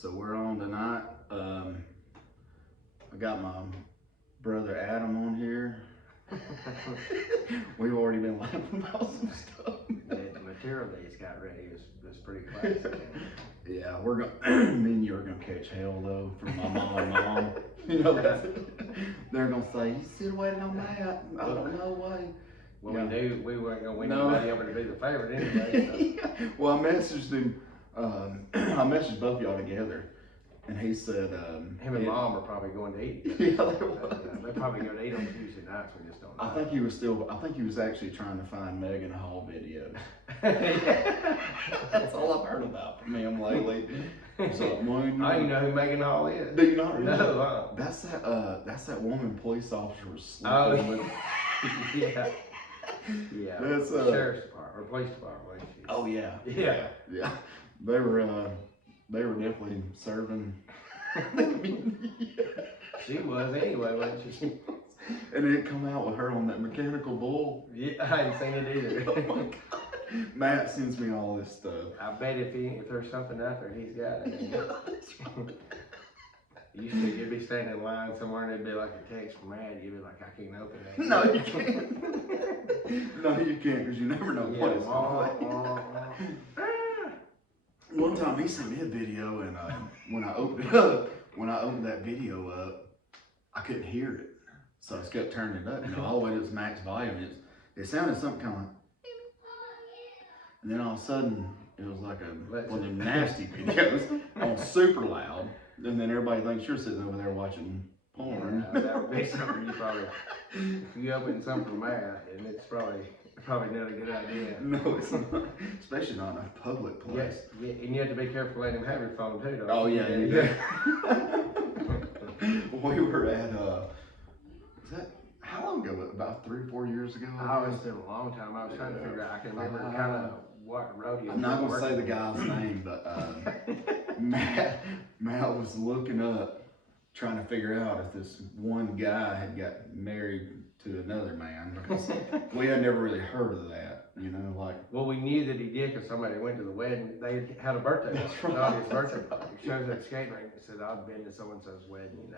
So we're on tonight. I got my brother Adam on here. We've already been laughing about some stuff. The material that he's got ready is pretty classic. Yeah, we're gonna. Me and you are gonna catch hell though from my mom and mom. You know, they're gonna say you still waiting on Matt. I don't know why. Well, we knew we weren't gonna win anybody over to be the favorite anyway. So. Well, I messaged him. I messaged both of y'all together, and he said him and Mom are probably going to eat. Yeah, they're probably going to eat on Tuesday nights. We just don't know. I think he was actually trying to find Megan Hall videos. That's all I've heard about from him lately. So, I don't know who Megan Hall is. Do you not really? No. That's that woman police officer was sleeping with. Yeah. Yeah. That's sheriff's department or police department. Oh yeah. Yeah. Yeah. They were definitely serving. She was anyway, wasn't she? And it come out with her on that mechanical bull. Yeah, I ain't seen it either. Oh my God. Matt sends me all this stuff. I bet if there's something out there, he's got it. You'd be standing in line somewhere and it'd be like a text from Matt. You'd be like, I can't open that. No, you can't. No, you can't because you never know what it's going to. One time he sent me a video, and when I opened that video up, I couldn't hear it, so I just kept turning it up, all the way to its max volume. It sounded something kind of like, and then all of a sudden it was like one of them nasty videos on super loud, and then everybody thinks you're sitting over there watching porn. Yeah, that would be something you probably, if you open something from Matt, and it's probably not a good idea. No, it's not. Especially not in a public place. Yeah, and you have to be careful letting him have your phone too, don't you? Oh yeah, yeah. We were at how long ago? About 3 or 4 years ago? Oh, it's been a long time. I was trying to figure out. I can remember kind of what rodeo. I'm not gonna say the guy's name, but Matt was looking up, trying to figure out if this one guy had got married to another man, because we had never really heard of that, like. Well, we knew that he did because somebody went to the wedding. They had a birthday. That's right. Not his birthday party. He shows at the skating rink and said, I've been to so-and-so's wedding, and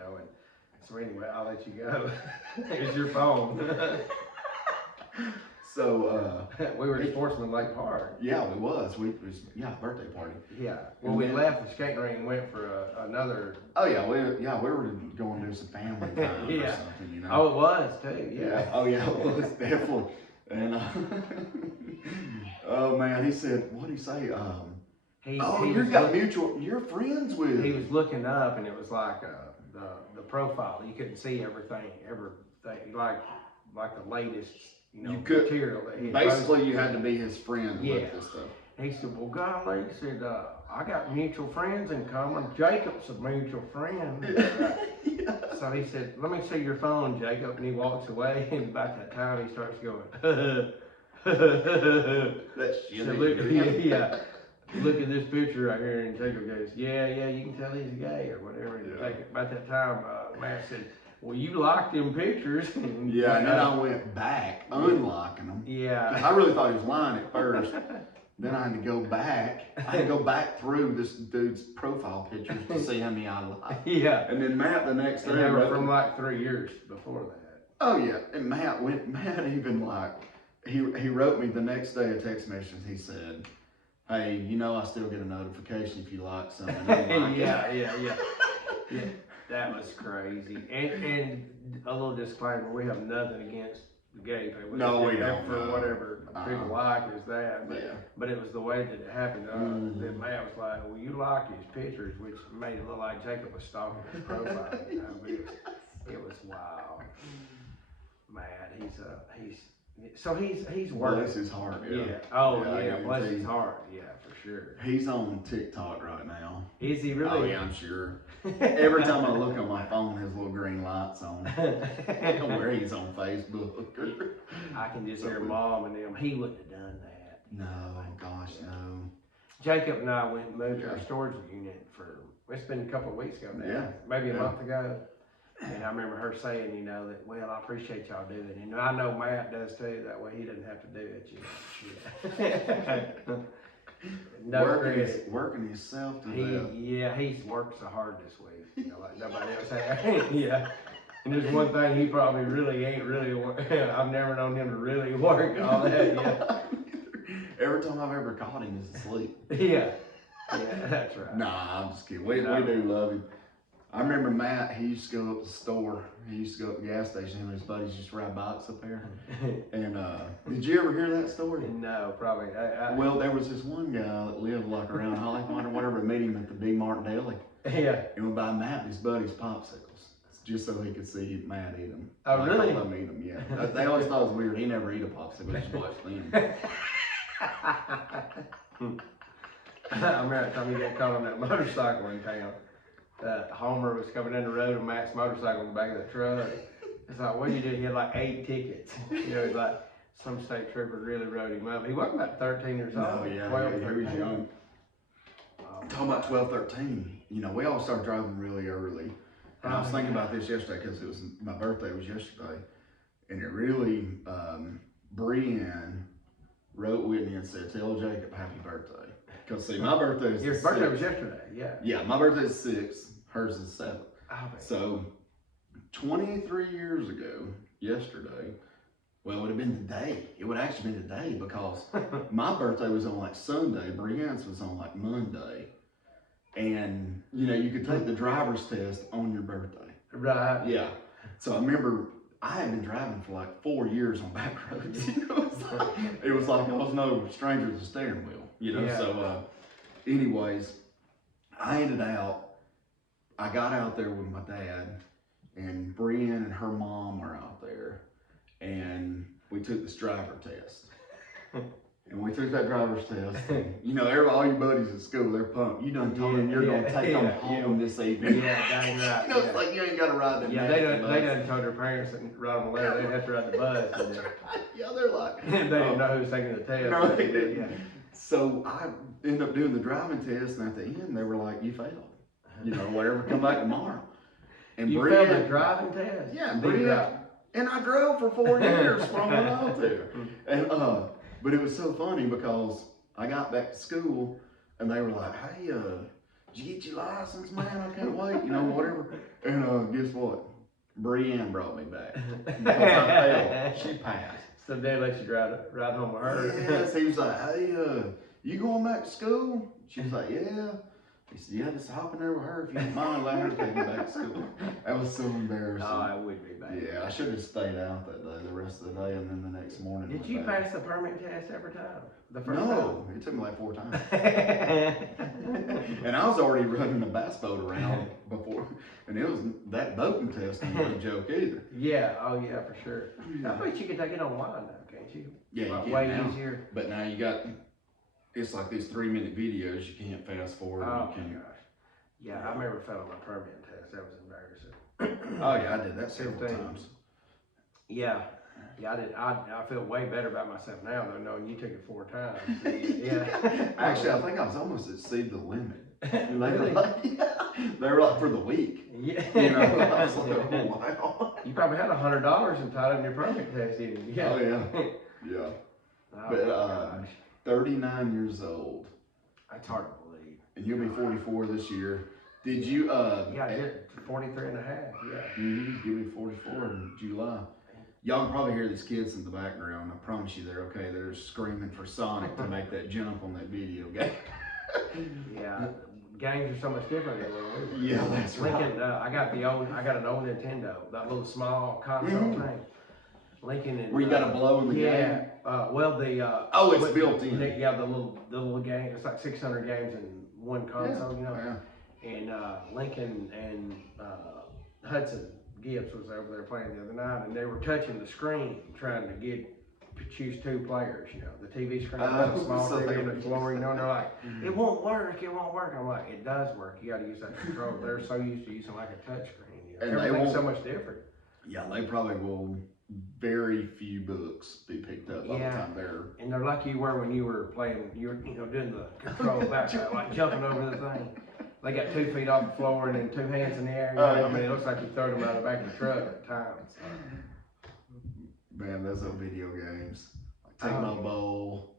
so anyway, I'll let you go. Here's your phone. So, we were at Sportsman Lake Park. Yeah, it was. Birthday party. Yeah. Well, we left the skating rink and went for another. Oh yeah, we were going to do some family time or something, Oh, it was too. Yeah. Oh yeah, it was definitely. And oh man, he said, what did he say? You're friends with. He was looking up, and it was like the profile. You couldn't see everything, like the latest. Material that he basically you had to be his friend to look this stuff. He said, well, golly, he said, I got mutual friends in common. Jacob's a mutual friend. Yeah. So he said, let me see your phone, Jacob. And he walks away, and about that time he starts going, That's shit. So look at this picture right here. And Jacob goes, yeah, you can tell he's gay or whatever. And about that time, Matt said, well, you locked them pictures. Yeah, and then I went back, unlocking them. Yeah. I really thought he was lying at first. Then I had to go back. I had to go back through this dude's profile pictures to see how many I liked. Yeah. And then Matt the next day. They were from like 3 years before that. Oh yeah. And Matt even he wrote me the next day a text message. He said, hey, I still get a notification if you like something. Yeah. That was crazy. And a little disclaimer, we have nothing against the gay people. No, we don't. For whatever people like is that. But it was the way that it happened. That Matt was like, well, you liked his pictures, which made it look like Jacob was stalking his profile. But it was wild. Matt, he's working. Bless his heart. Yeah. Oh yeah, bless his heart. Yeah, for sure. He's on TikTok right now. Is he really? Oh yeah, I'm sure. Every time I look on my phone, his little green lights on. Where he's on Facebook. I can just hear Mom and them. He wouldn't have done that. No, gosh, no. Jacob and I went and moved our storage unit it's been a couple of weeks ago now. Maybe a month ago. And I remember her saying, that, well, I appreciate y'all doing it. And I know Matt does too. That way he doesn't have to do it. No credit. Working himself to death. Yeah, he's worked so hard this week. You know, like nobody else has. Yeah. And there's one thing he probably really ain't really I've never known him to really work all that. Yeah. Every time I've ever caught him, he's asleep. Yeah. Yeah, that's right. Nah, I'm just kidding. We do love him. I remember Matt, he used to go up to the store. He used to go up to the gas station. Him and his buddies used to ride bikes up there. And did you ever hear that story? No, probably. Well, there was this one guy that lived like around Holly Point or whatever, meet him at the Big Martin Deli. Yeah. And would buy Matt and his buddies popsicles just so he could see Matt eat them. Oh, like, really? Let him eat them, yeah. They always thought it was weird. He never eat a popsicle. Just watch them. I remember that time he got caught on that motorcycle in town. Homer was coming down the road with Matt's motorcycle in the back of the truck. It's like, what do you do? He had like 8 tickets. You know, it's like some state trooper really wrote him up. He wasn't about 13 years old. Oh, yeah, 12, he was young. Talking about 12, 13, you know, we all started driving really early. And I was thinking about this yesterday because it was my birthday was yesterday. And it really, Brienne wrote Whitney and said, tell Jacob happy birthday. Because see, my birthday is Your birthday was yesterday, yeah. Yeah, my birthday is 6th, hers is 7th. Oh, So 23 years ago, yesterday, well, it would have been today. It would actually been today because my birthday was on like Sunday, Brienne's was on like Monday. And, you know, you could take the driver's test on your birthday. Right. Yeah. So I remember I had been driving for like 4 years on back roads. You know, it was like I was no stranger to the steering wheel, you know. Yeah. So anyways, I got out there with my dad, and Brienne and her mom were out there, and we took this driver test. And we took that driver's test. And, you know, all your buddies at school, they're pumped. You done told them you're going to take them home this evening. Yeah, dang right. You know, it's like you ain't got to ride that. Yeah, they done told their parents and ride on the letter, they'd have to ride the bus. And yeah, they're like. they didn't know who was taking the test. No, they didn't. Yeah. So I ended up doing the driving test, and at the end, they were like, you failed. You know, whatever, come back tomorrow. And You failed the driving test? Yeah, and I drove for 4 years from when I was there. And, but it was so funny because I got back to school and they were like, hey, did you get your license, man? I can't wait, you know, whatever. And guess what? Brienne brought me back because I failed. She passed. So they let you ride home with her? Yes, he was like, hey, you going back to school? She was like, yeah. He said, yeah, just hop in there with her if you don't mind, let her take you back to school. That was so embarrassing. Oh, I would be bad. Yeah, I should have stayed out that day, the rest of the day, and then the next morning. Did you pass the permit test every time? The first No, it took me like 4 times. And I was already running a bass boat around before, and it was that boating test wasn't a joke either. Yeah, oh yeah, for sure. I bet you could take it online now, can't you? Yeah, you can way now. Easier. But now you got, it's like these 3-minute videos, you can't fast forward. Oh you my gosh. Yeah, I remember failing my permit test. That was embarrassing. Oh yeah, I did that several times. Yeah, I did. I feel way better about myself now though, knowing you took it 4 times. Yeah. Actually, I think I was almost exceeded the limit. And they were like, they were like for the week. Yeah. You know, I was like, oh wow. You probably had $100 entitled in your permit test, didn't you? Yeah. Oh yeah. Yeah. Oh, But 39 years old. That's hard to believe. And you'll be 44 this year. Did you Yeah, I did 43 and a half, yeah. You'll be 44 in July. Y'all can probably hear these kids in the background. I promise you they're okay. They're screaming for Sonic to make that jump on that video game. Yeah, games are so much different than when we were. Yeah, that's right. Lincoln, I got an old Nintendo, that little small console thing. Lincoln and Where you got to blow in the game? Yeah, well oh, it's built in. Yeah, the little game. It's like 600 games in one console, you know. Yeah. And Lincoln and Hudson Gibbs was over there playing the other night, and they were touching the screen trying to choose 2 players. You know, the TV screen, the small so TV on the floor. You know, and they're like, "It won't work. It won't work." I'm like, "It does work. You got to use that control." They're so used to using like a touch screen. You know? And everything's so much different. Yeah, they probably will. Very few books be picked up by the time they're. And they're like you were when you were playing. You were, doing the control back, like jumping over the thing. They got 2 feet off the floor and then 2 hands in the air. You know? I mean, it looks like you throw them out of the back of the truck at times. Man, those old video games. Like Take My Bowl.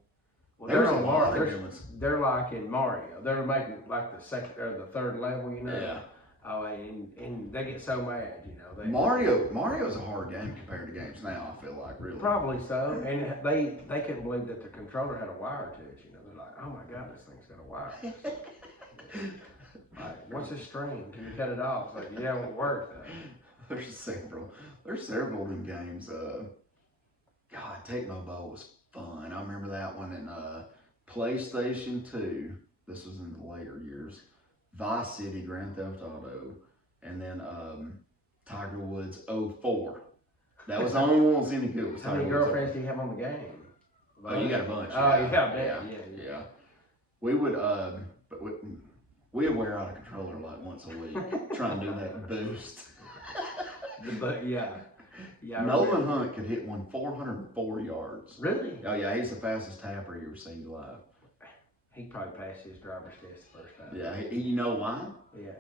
Well, they're on Mario. They're like in Mario. They're making like the second or the third level, you know. Yeah. Oh, and they get so mad, you know. Mario's a hard game compared to games now. I feel like really. Probably so, and they couldn't believe that the controller had a wire to it. You know, they're like, oh my god, this thing's got a wire. Like, what's this string? Can you cut it off? It's like, yeah, it won't work though. There's several of them games. God, Tecmo Bowl was fun. I remember that one in PlayStation 2. This was in the later years. Vice City, Grand Theft Auto, and then Tiger Woods 04. That was the only one that was any good. How many girlfriends do you have on the game? Oh, you got a bunch. Oh, Yeah. We would, but we'd wear out a controller like once a week, trying to do that boost. Yeah. Nolan Hunt could hit one 404 yards. Really? Oh yeah, he's the fastest tapper you ever seen live. He probably passed his driver's test the first time. Yeah, you know why? Yeah.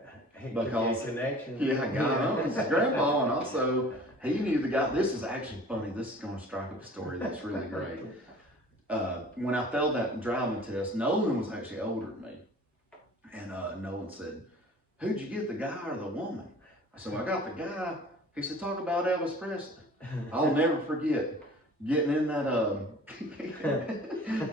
Because connection. Yeah, got him. His grandpa, and also he knew the guy. This is actually funny. This is going to strike up a story that's really great. When I failed that driving test, Nolan was actually older than me, and Nolan said, "Who'd you get, the guy or the woman?" So I got the guy. He said, "Talk about Elvis Presley." I'll never forget getting in that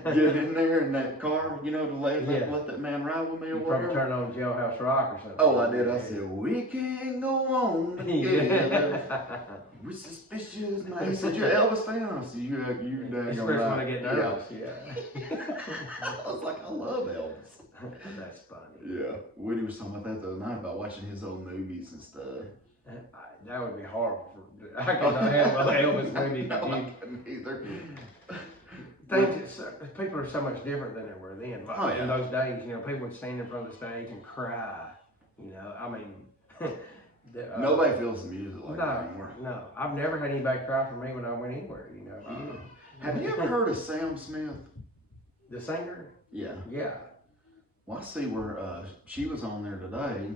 getting in there in that car, you know, to let that man ride with me or you whatever. Probably turned on Jailhouse Rock or something. Oh, I did. I said, "We can't go on together. We're suspicious, man." He said, "You're an Elvis fan?" I said, "You dang especially when I get nervous." Yeah. I was like, "I love Elvis." That's funny. Yeah, Woody was talking about that the other night about watching his old movies and stuff. That would be horrible. I could not handle an Elvis movie. No, I couldn't either. People are so much different than they were then. Like, in those days, you know, people would stand in front of the stage and cry. You know, I mean, nobody feels the music like that anymore. No, I've never had anybody cry for me when I went anywhere. You know. Have you ever heard of Sam Smith? The singer? Yeah. Yeah. Well, I see where she was on there today.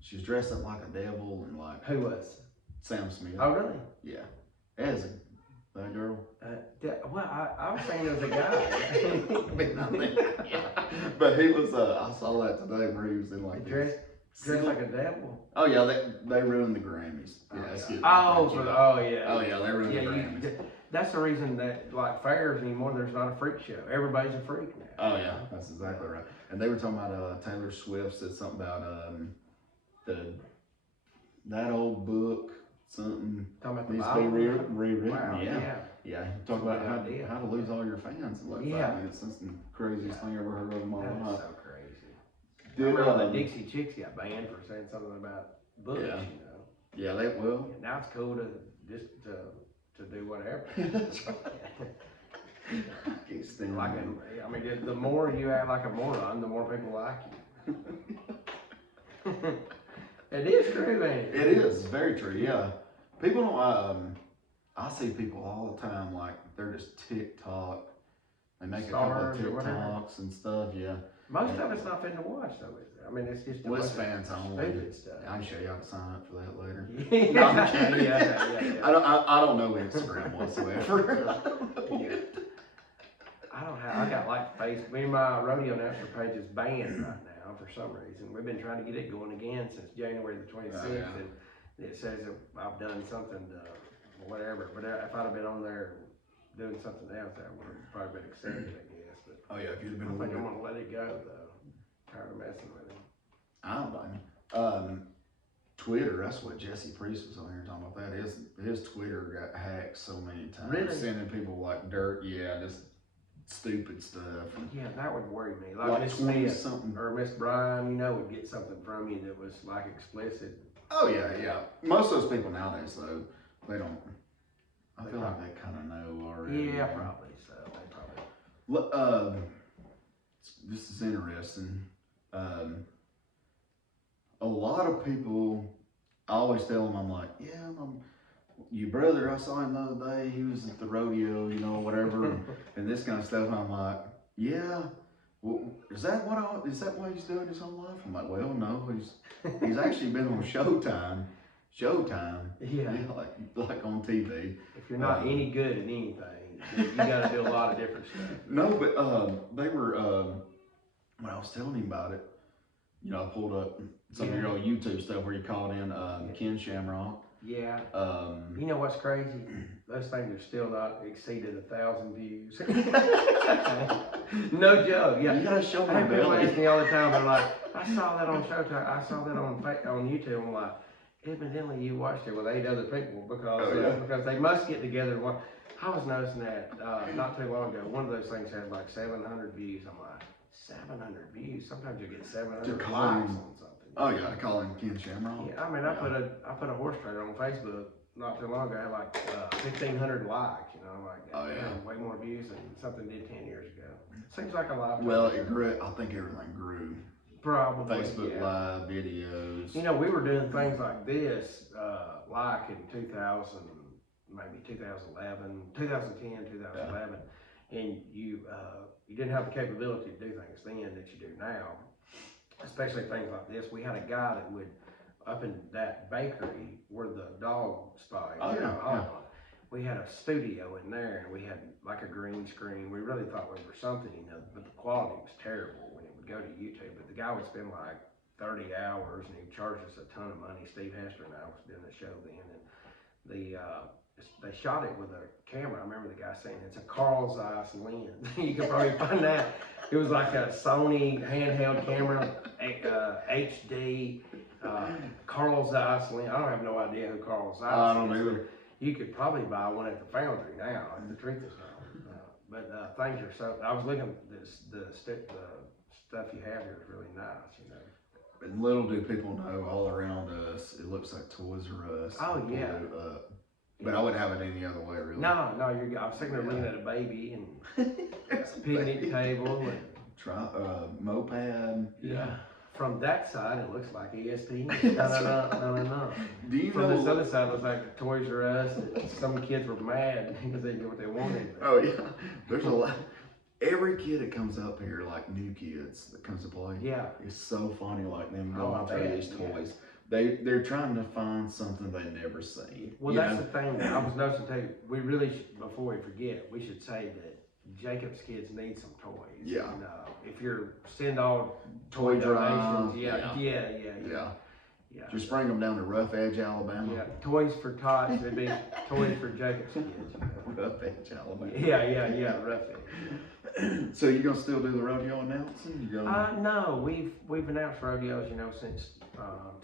She was dressed up like a devil and like. Who was? Sam Smith. Oh, really? Yeah. As that girl. Well, I was saying it was a guy. But he was. I saw that today where he was in like dressed like a devil. Oh yeah, they ruined the Grammys. Yeah. They ruined the Grammys. That's the reason that like fairs anymore, there's not a freak show. Everybody's a freak now. Oh yeah, that's exactly right. And they were talking about Taylor Swift said something about that old book, something needs to be rewritten. Wow, yeah. Talk about how to lose all your fans in like 5 minutes. That's the craziest thing I ever heard of in my life. That's so crazy. The Dixie Chicks got banned for saying something about books, you know. Yeah, they will. And now it's cool to just to do whatever. That's right. I can't stand the more you act like a moron, the more people like you. It is true, ain't it? It is. It's very true. Yeah. People don't. I see people all the time like they're just TikTok. They make Stars a couple of TikToks and stuff. Yeah. Most of it's not fun to watch, though, is it? I mean, it's just West fans only. Stupid stuff. I can show you how to sign up for that later. No, I'm kidding. Yeah. I don't know Instagram whatsoever. I got like Facebook. Me and my rodeo announcer page is banned right now for some reason. We've been trying to get it going again since January the 26th, and it says that I've done something, whatever. But if I'd have been on there doing something else, that would have probably been accepted, I guess. But if you'd have been. I think I'm gonna let it go though. Tired of messing with him. I don't blame you. Twitter, that's what Jesse Priest was on here talking about. That his Twitter got hacked so many times. Really? Sending people like dirt, just stupid stuff. And yeah, that would worry me. Like Miss Smith or Miss Bryan, would get something from you that was like explicit. Oh yeah. Most of those people nowadays though, they don't. I feel like they kind of know already. Yeah, probably so. They probably. This is interesting. A lot of people, I always tell them, I'm like, your brother, I saw him the other day, he was at the rodeo, whatever, and this kind of stuff. I'm like, well, is that what he's doing his whole life? I'm like, well, no, he's actually been on Showtime, like on TV. If you're not any good at anything, You got to do a lot of different stuff. No, but they were, when I was telling him about it, you know, I pulled up some of your old YouTube stuff where you called in Ken Shamrock. Yeah. You know what's crazy? Those things are still not exceeded 1,000 views. No joke. Yeah. You gotta show I me. people ask me all the time. They're like, I saw that on Showtime. I saw that on YouTube. I'm like, evidently you watched it with 8 other people because they must get together. I was noticing that not too long ago. One of those things had like 700 views. I'm like, 700 views. Sometimes you get 700 likes on something. Oh, you gotta call him Ken Shamrock. Yeah, I mean, I put a horse trader on Facebook not too long ago. I had like 1,500 likes. You know, I'm like, oh yeah, way more views than something did 10 years ago. Seems like a lifetime. Well, it grew. I think everything grew. Probably. Facebook Live videos. You know, we were doing things like this, like in 2000, maybe 2011, 2010, 2011, and you didn't have the capability to do things then that you do now. Especially things like this. We had a guy that would, up in that bakery where the dog spot is. Oh, yeah. We had a studio in there and we had like a green screen. We really thought we were something, you know, but the quality was terrible when it would go to YouTube. But the guy would spend like 30 hours and he'd charge us a ton of money. Steve Hester and I was doing the show then. And they shot it with a camera. I remember the guy saying it's a Carl Zeiss lens. You can probably find that. It was like a Sony handheld camera, HD, Carl Zeiss lens. I don't have no idea who Carl Zeiss is. I don't either. You could probably buy one at the foundry now, if the truth is known. But things are so. I was looking at the stuff you have here is really nice, you know. And little do people know, all around us, it looks like Toys R Us. Oh yeah. But I wouldn't have it any other way, really. No, I'm sitting there looking at a baby and a picnic table and moped. Yeah. From that side, it looks like ESPN. No. Do you From know? this other side, it looks like Toys R Us. And some kids were mad because they didn't get what they wanted. Oh yeah, there's a lot. Every kid that comes up here, like new kids that comes to play, it's so funny. Like them going through these toys. They're trying to find something they never seen. Well, that's the thing. I was noticing too. We really should, before we forget, we should say that Jacob's kids need some toys. Yeah. And, if you're send all Toy donations, drive. yeah. Just bring them down to Rough Edge, Alabama. Yeah. Toys for tots. It'd be toys for Jacob's kids. Rough Edge, Alabama. Yeah. Rough Edge. So you gonna still do the rodeo announcing? No, we've announced rodeos, you know, since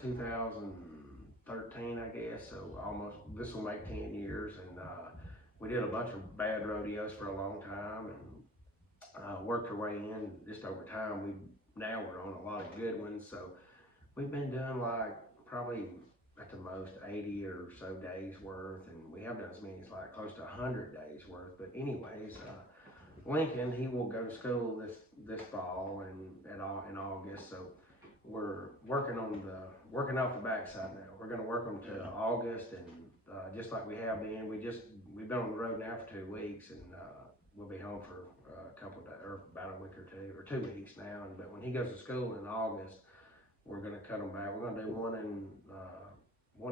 2013, I guess. So almost this will make 10 years, and we did a bunch of bad rodeos for a long time, and worked our way in just over time. Now we're on a lot of good ones, so we've been doing like probably at the most 80 or so days worth, and we have done as many as like close to 100 days worth. But anyways, Lincoln, he will go to school this fall and in August, so we're working off the backside now. We're going to work them to August, and just like we have been, we've been on the road now for 2 weeks, and we'll be home for a couple of days, or about a week or 2 weeks now. But when he goes to school in August, we're going to cut them back. We're going to do one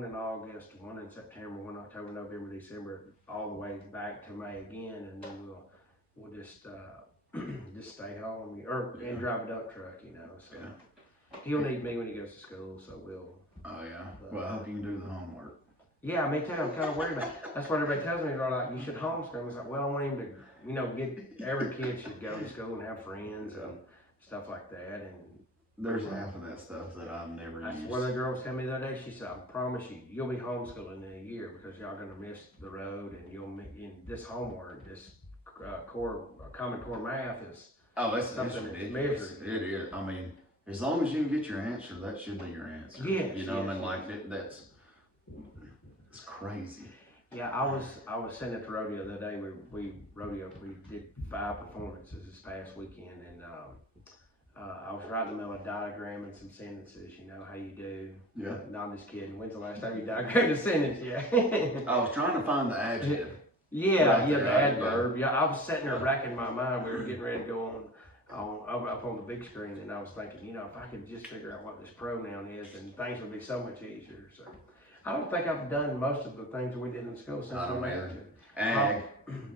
in August, one in September, one October, November, December, all the way back to May again, and then we'll just stay home and drive a dump truck, you know. So he'll need me when he goes to school, so we'll. Oh yeah. Well, I hope you can do the homework. Yeah, me too. I'm kind of worried about it. That's what everybody tells me. They're like, you should homeschool. I was like, well, I want him to, you know, every kid should go to school and have friends and stuff like that. And there's half of that stuff that I've never used. That's what the girl was telling me the other day. She said, I promise you'll be homeschooling in a year because y'all gonna miss the road, and you'll miss this homework, this Common Core math is. Oh, that's ridiculous. It is. I mean, as long as you can get your answer, that should be your answer. Yes. You know, I mean, like it's crazy. Yeah, I was sitting at the rodeo the other day. We did 5 performances this past weekend, and I was right in the middle of diagramming some sentences. You know how you do. Yeah. No, I'm just kidding. When's the last time you diagrammed a sentence? Yeah. I was trying to find the adjective. Yeah, the adverb. Yeah, I was sitting there racking my mind. We were getting ready to go up on the big screen, and I was thinking, you know, if I could just figure out what this pronoun is, then things would be so much easier. So I don't think I've done most of the things we did in school since I don't we either. married. Ag.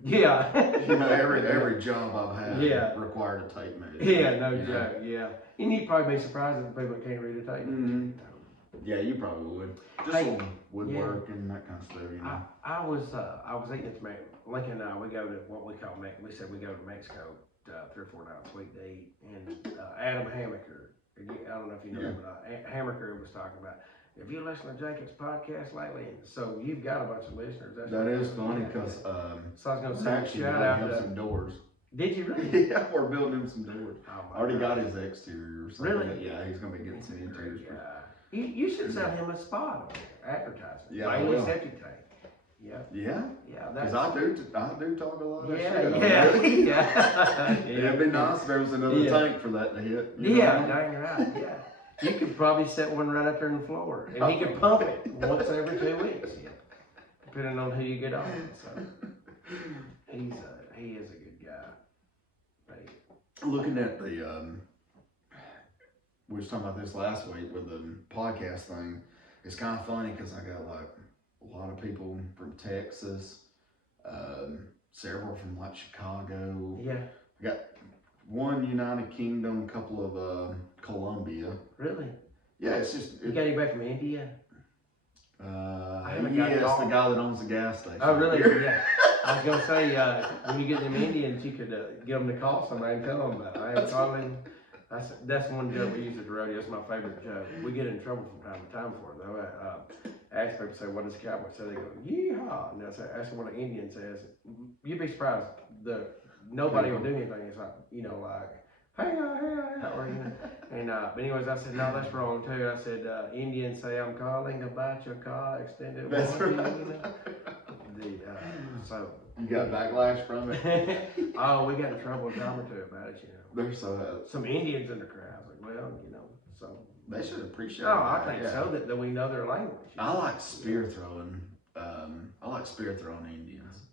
Yeah. You know, every job I've had Yeah. required a tape measure. Yeah, no joke, yeah. And you'd probably be surprised at the people that can't read a tape measure. Mm-hmm. Yeah, you probably would. Just Hey, woodwork and that kind of stuff, you know. I was eating this Lincoln and I, we go to what we call we said we go to Mexico 3 or 4 nights a week to eat. And Adam Hammaker, I don't know if you know him, but Hammaker was talking about, have you listened to Jacob's podcast lately? And so you've got a bunch of listeners. That is funny because so I was going to actually say shout out him to some doors. Did you really? Yeah, we're building him some doors. Oh, I already got his exterior. So really? Yeah, he's gonna be getting some interiors. You should sell him a spot on advertisement. Yeah, I will. Septic tank. Yeah. Yeah. Yeah. Because I do talk a lot of Yeah, shit. yeah. It'd be nice if there was another tank for that to hit. Yeah, dang right. Yeah. You could probably set one right up there in the floor, and he could pump it once every 2 weeks. Yeah. Depending on who you get on. So he is a good guy. But, looking at the we was talking about this last week with the podcast thing. It's kind of funny because I got like a lot of people from Texas, several from like Chicago. yeah. I got one United Kingdom, a couple of Colombia. Really? Yeah, it's just. You got anybody from India? Yes, the guy that owns the gas station. Oh, really? Yeah. I was gonna say when you get them Indians, you could get them to call somebody and tell them that I am calling. That's one joke we use at the rodeo. That's my favorite joke. We get in trouble from time to time for it though. Ask people, say, what does the cowboy say? They go, yeehaw. And that's what an Indian says. You'd be surprised. Nobody will do anything. It's like, like, hey, or, and, but anyways, I said, no, that's wrong too. I said, Indians say, I'm calling about your car extended warranty. So. You got backlash from it? Oh, we got in trouble a time or two about it, There's some Indians in the crowd. I was like, well, so. They should appreciate it. Oh, that. I think so, that we know their language. I like spear throwing. I like spear throwing Indians.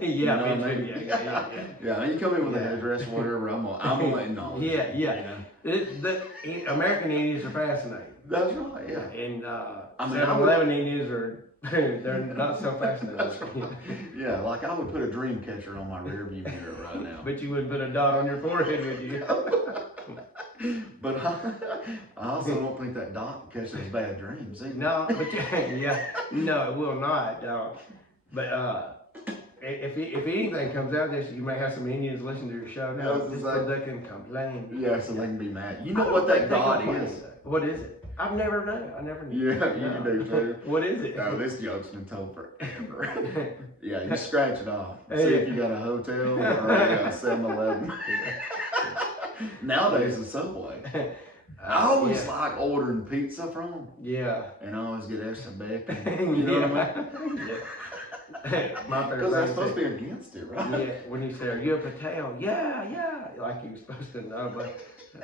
Yeah, me too. Yeah. Yeah, you come in with a headdress or whatever, I'm gonna acknowledge. Yeah. The American Indians are fascinating. That's right, yeah. And 7-11 Indians they're not so fascinating. That's right. Yeah, like I would put a dream catcher on my rear view mirror right now. But you wouldn't put a dot on your forehead, would you? But I also don't think that dot catches bad dreams either. No, but no, it will not. No. But if anything comes out of this, you may have some Indians listen to your show now, just so they can complain. Yeah, so they can be mad. You know what that dot is? What is it? I never knew. Yeah, you do too. What is it? Oh, this joke's been told forever. Yeah, you scratch it off. See if you got a hotel or a 7-Eleven. Nowadays, the Subway. I always like ordering pizza from them. Yeah. And I always get extra bacon. You know what I mean? Because they're supposed to be against it, right? Yeah. When you say, are you a potato? Yeah. Like you're supposed to know, but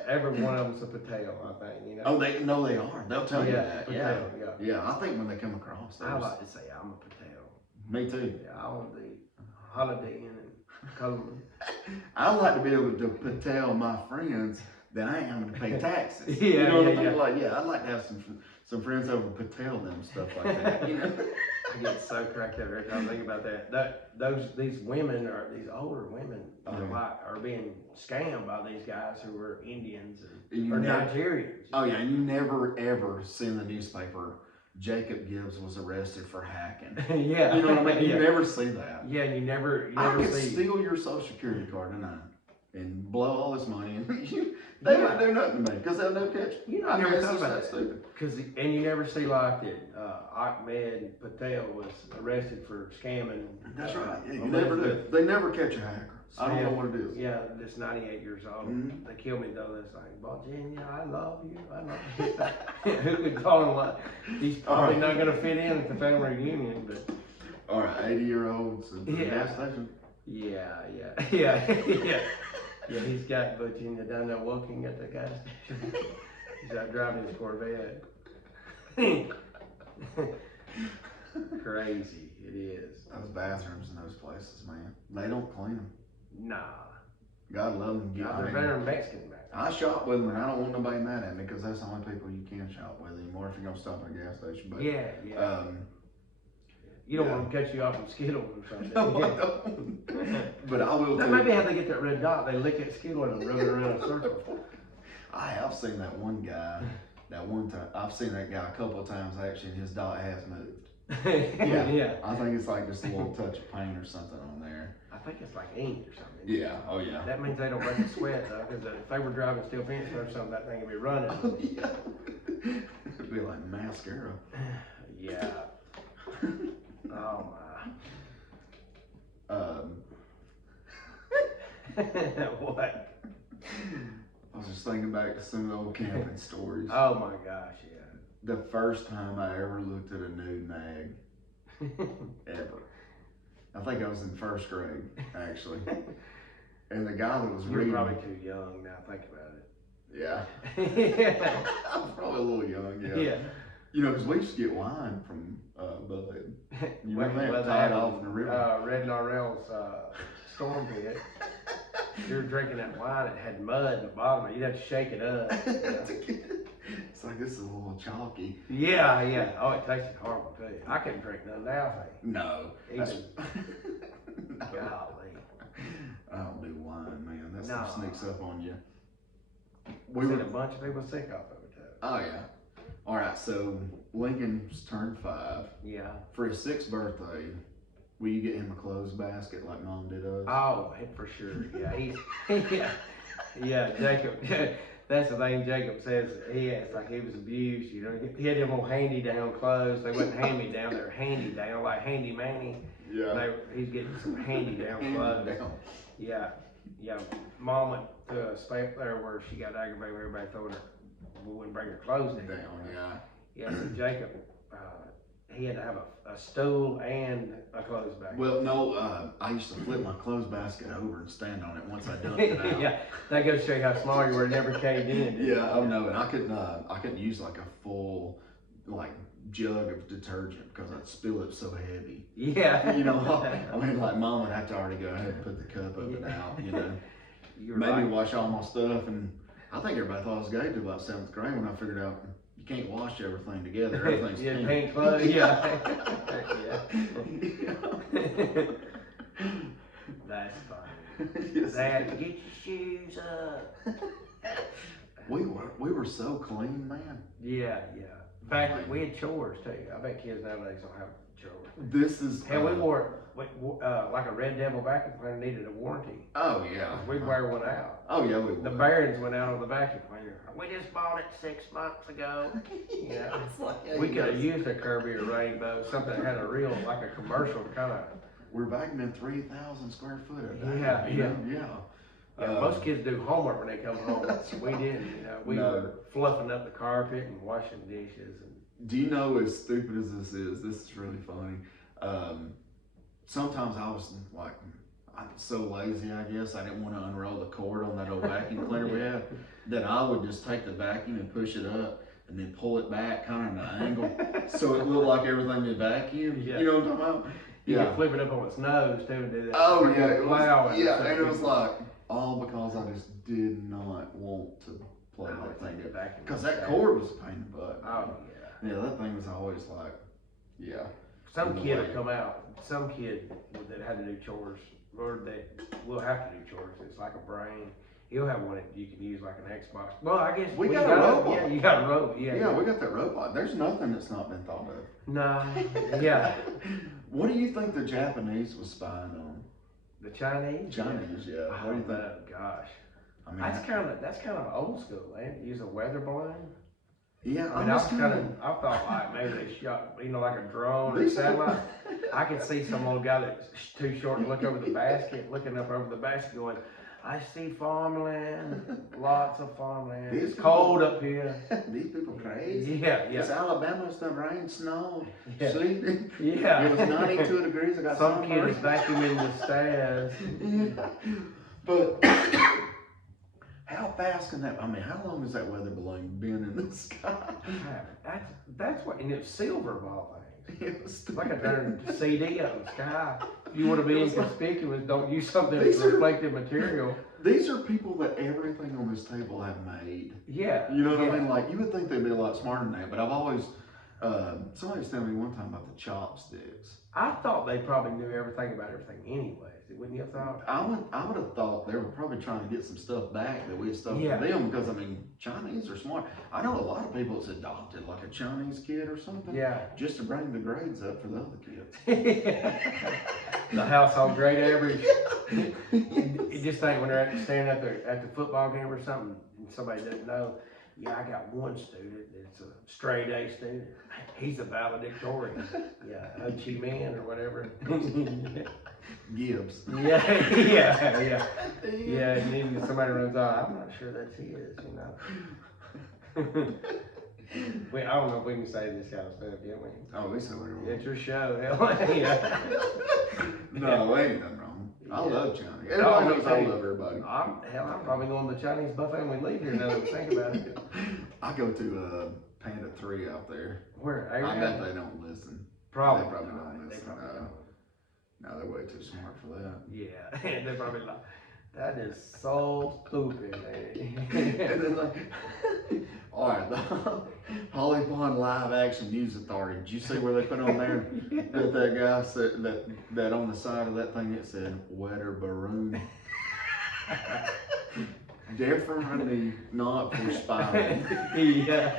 every one of them's a potato, I think. Oh, they are. They'll tell you that. Potato, yeah. I think when they come across, I like to say I'm a potato. Me too. Yeah, I want the Holiday Inn and Coleman. I like to be able to tell my friends that I ain't having to pay taxes. Yeah, you know what I mean? yeah. Like, I'd like to have some friends over patel them stuff like that. I get so cracked up every time I think about that. These women these older women are being scammed by these guys who are Indians or Nigerians. Oh yeah, and you never ever see in the newspaper Jacob Gibbs was arrested for hacking. Yeah. You know what I mean? You never see that. Yeah, you never I could see. steal your social security card and blow all this money and they wouldn't do nothing to me because they'll never catch me. I never thought about that. Stupid. And you never see like that Ahmed Patel was arrested for scamming. That's right. Yeah, you never do. They never catch a hacker. I don't know what it is. Yeah, this 98 years old. Mm-hmm. They killed me though. That's like, Virginia, I love you. Who could call him like? He's probably not going to fit in at the family reunion, but. All right, 80-year-olds at the gas station. Yeah. Yeah, he's got Virginia down there working at the gas station. He's out driving his Corvette. Crazy, it is. Those bathrooms in those places, man. They don't clean them. Nah. God love them. Yeah, they're better than Mexican back. I shop with them, and I don't want nobody mad at me because that's the only people you can shop with anymore if you're gonna stop at a gas station. But yeah. You don't want them to cut you off from Skittles or something. No, I don't. But I will. That might be how they get that red dot. They lick that Skittle and rub it around a circle. I have seen that one guy. That one time, I've seen that guy a couple of times actually, and his dot has moved. Yeah. I think it's like just a little touch of paint or something on there. I think it's like ink or something. Yeah. Oh yeah. That means they don't make it sweat though, because if they were driving steel fence or something, that thing would be running. Oh yeah. It'd be like mascara. Yeah. Oh my. What? I was just thinking back to some of the old camping stories. Oh my gosh, yeah. The first time I ever looked at a nude mag, ever. I think I was in first grade, actually. And the guy that was You're reading. probably too young now, think about it. Yeah. Yeah. I was probably a little young, yeah. Yeah. You know, because we used to get wine from Bud. You remember that? Bud Tied off in the river. Red Norrell's storm pit. You were drinking that wine, it had mud in the bottom, you'd have to shake it up. It's like, this is a little chalky. Yeah. Oh, it tasted horrible too. I couldn't drink none now, No. even. No. Golly. I don't do wine, man. That No. stuff sneaks up on you. We've seen a bunch of people sick off of it too. Oh, yeah. All right, so Lincoln's turned 5. Yeah. For his 6th birthday, will you get him a clothes basket like Mom did us? Oh, for sure. Yeah, yeah, Jacob. That's the thing Jacob says. It's like he was abused. You know, he had them old handy-down clothes. They wasn't hand-me-down. They were handy-down, like handy-manny. Yeah. He's getting some handy-down clothes. Yeah. Mom went to a state there where she got aggravated with everybody throwing her, wouldn't bring her clothes down. Yeah, so Jacob, he had to have a stool and a clothes basket. Well, no, I used to flip my clothes basket over and stand on it once I dumped it out. Yeah, that goes to show you how small you were. It never caved in. Yeah, oh no, and I couldn't use like a full like jug of detergent because I'd spill it so heavy. Yeah. You know, I mean, like Mom would have to already go ahead and put the cup of it out. You know, maybe wash all my stuff, and I think everybody thought I was gay till about 7th grade when I figured out you can't wash everything together. Everything's pink. Pink clothes. Yeah. That's funny. Yes. Dad, get your shoes up. We were so clean, man. Yeah. In fact, we had chores too. I bet kids nowadays don't have chores. This is Hell, we wore like a Red Devil vacuum cleaner needed a warranty. Oh yeah. We'd wear one out. Oh yeah, we would. The Barons went out on the vacuum cleaner. We just bought it 6 months ago. Yeah. We could have used a Kirby or Rainbow, something that had a real, like a commercial kind of. We're vacuuming 3,000 square foot a day. Yeah. Most kids do homework when they come home. We didn't, you know. We were fluffing up the carpet and washing dishes. Do you know, as stupid as this is really funny. Sometimes I was like, I'm so lazy, I guess. I didn't want to unroll the cord on that old vacuum cleaner we had. That I would just take the vacuum and push it up and then pull it back kind of at an angle so it looked like everything was vacuumed. Yeah. You know what I'm talking about? You could flip it up on its nose too and do that. Oh yeah, it was, wow. yeah, and it was like, all because I just did not want to plug that thing in. Because that cord was a pain in the butt. Oh yeah. Yeah, that thing was always like, yeah. Some kid will come out, some kid that had to do chores, or that will have to do chores, it's like a brain. He'll have one that you can use like an Xbox. Well, I guess we got a robot. Yeah, you got a robot. Yeah, we got that robot. There's nothing that's not been thought of. No, yeah. What do you think the Japanese was spying on? The Chinese? Chinese, yeah. What do you think? Oh, gosh. I mean, that's kind of old school, man. Use a weather balloon. Yeah, I thought like maybe they shot, like a drone or satellite. I could see some old guy that's too short to look over the basket, looking up over the basket going, I see farmland, lots of farmland. It's cold up here. These people crazy. Yeah. It's Alabama, it's the rain, snow, sleet. Yeah. It was 92 degrees. I got some kid is vacuuming the stairs. Yeah. But how fast can that, how long has that weather balloon been in the sky? That's what, and it's silver of all things. It was like a darn CD on the sky. If you want to be inconspicuous, don't use something that's reflective material. these are people that everything on this table have made. Yeah. You know what I mean? Like, you would think they'd be a lot smarter than that, but I've always, somebody was telling me one time about the chopsticks. I thought they probably knew everything about everything anyways. Wouldn't you have thought? I would have thought they were probably trying to get some stuff back that we had stolen Yeah. from them, because I mean, Chinese are smart. I know a lot of people that's adopted like a Chinese kid or something. Yeah. Just to bring the grades up for the other kids. The household grade average. You just think when they're standing at the football game or something, and somebody doesn't know, yeah, I got one student that's a straight A student. He's a valedictorian. Yeah, Ho-Chi Man or whatever. Gibbs. Yeah. Yeah, and then somebody runs off, I'm not sure that's his, you know. I don't know if we can say this kind of stuff, can we? Oh, we said we were. It's your show, hell yeah. No, ain't nothing wrong. I love China. Oh, Everybody knows I okay. love everybody. I'm probably going to the Chinese buffet when we leave here now that we think about it. I go to Panda 3 out there. Where? I bet they don't listen. Probably. They probably not. don't listen. They probably don't. No, they're way too smart for that. Yeah, they're probably like, that is so stupid, man. And then like, all right, the Holly Pond Live Action News Authority. Did you see where they put on there that guy said that on the side of that thing it said wetter baroon? Definitely not for spying. Yeah.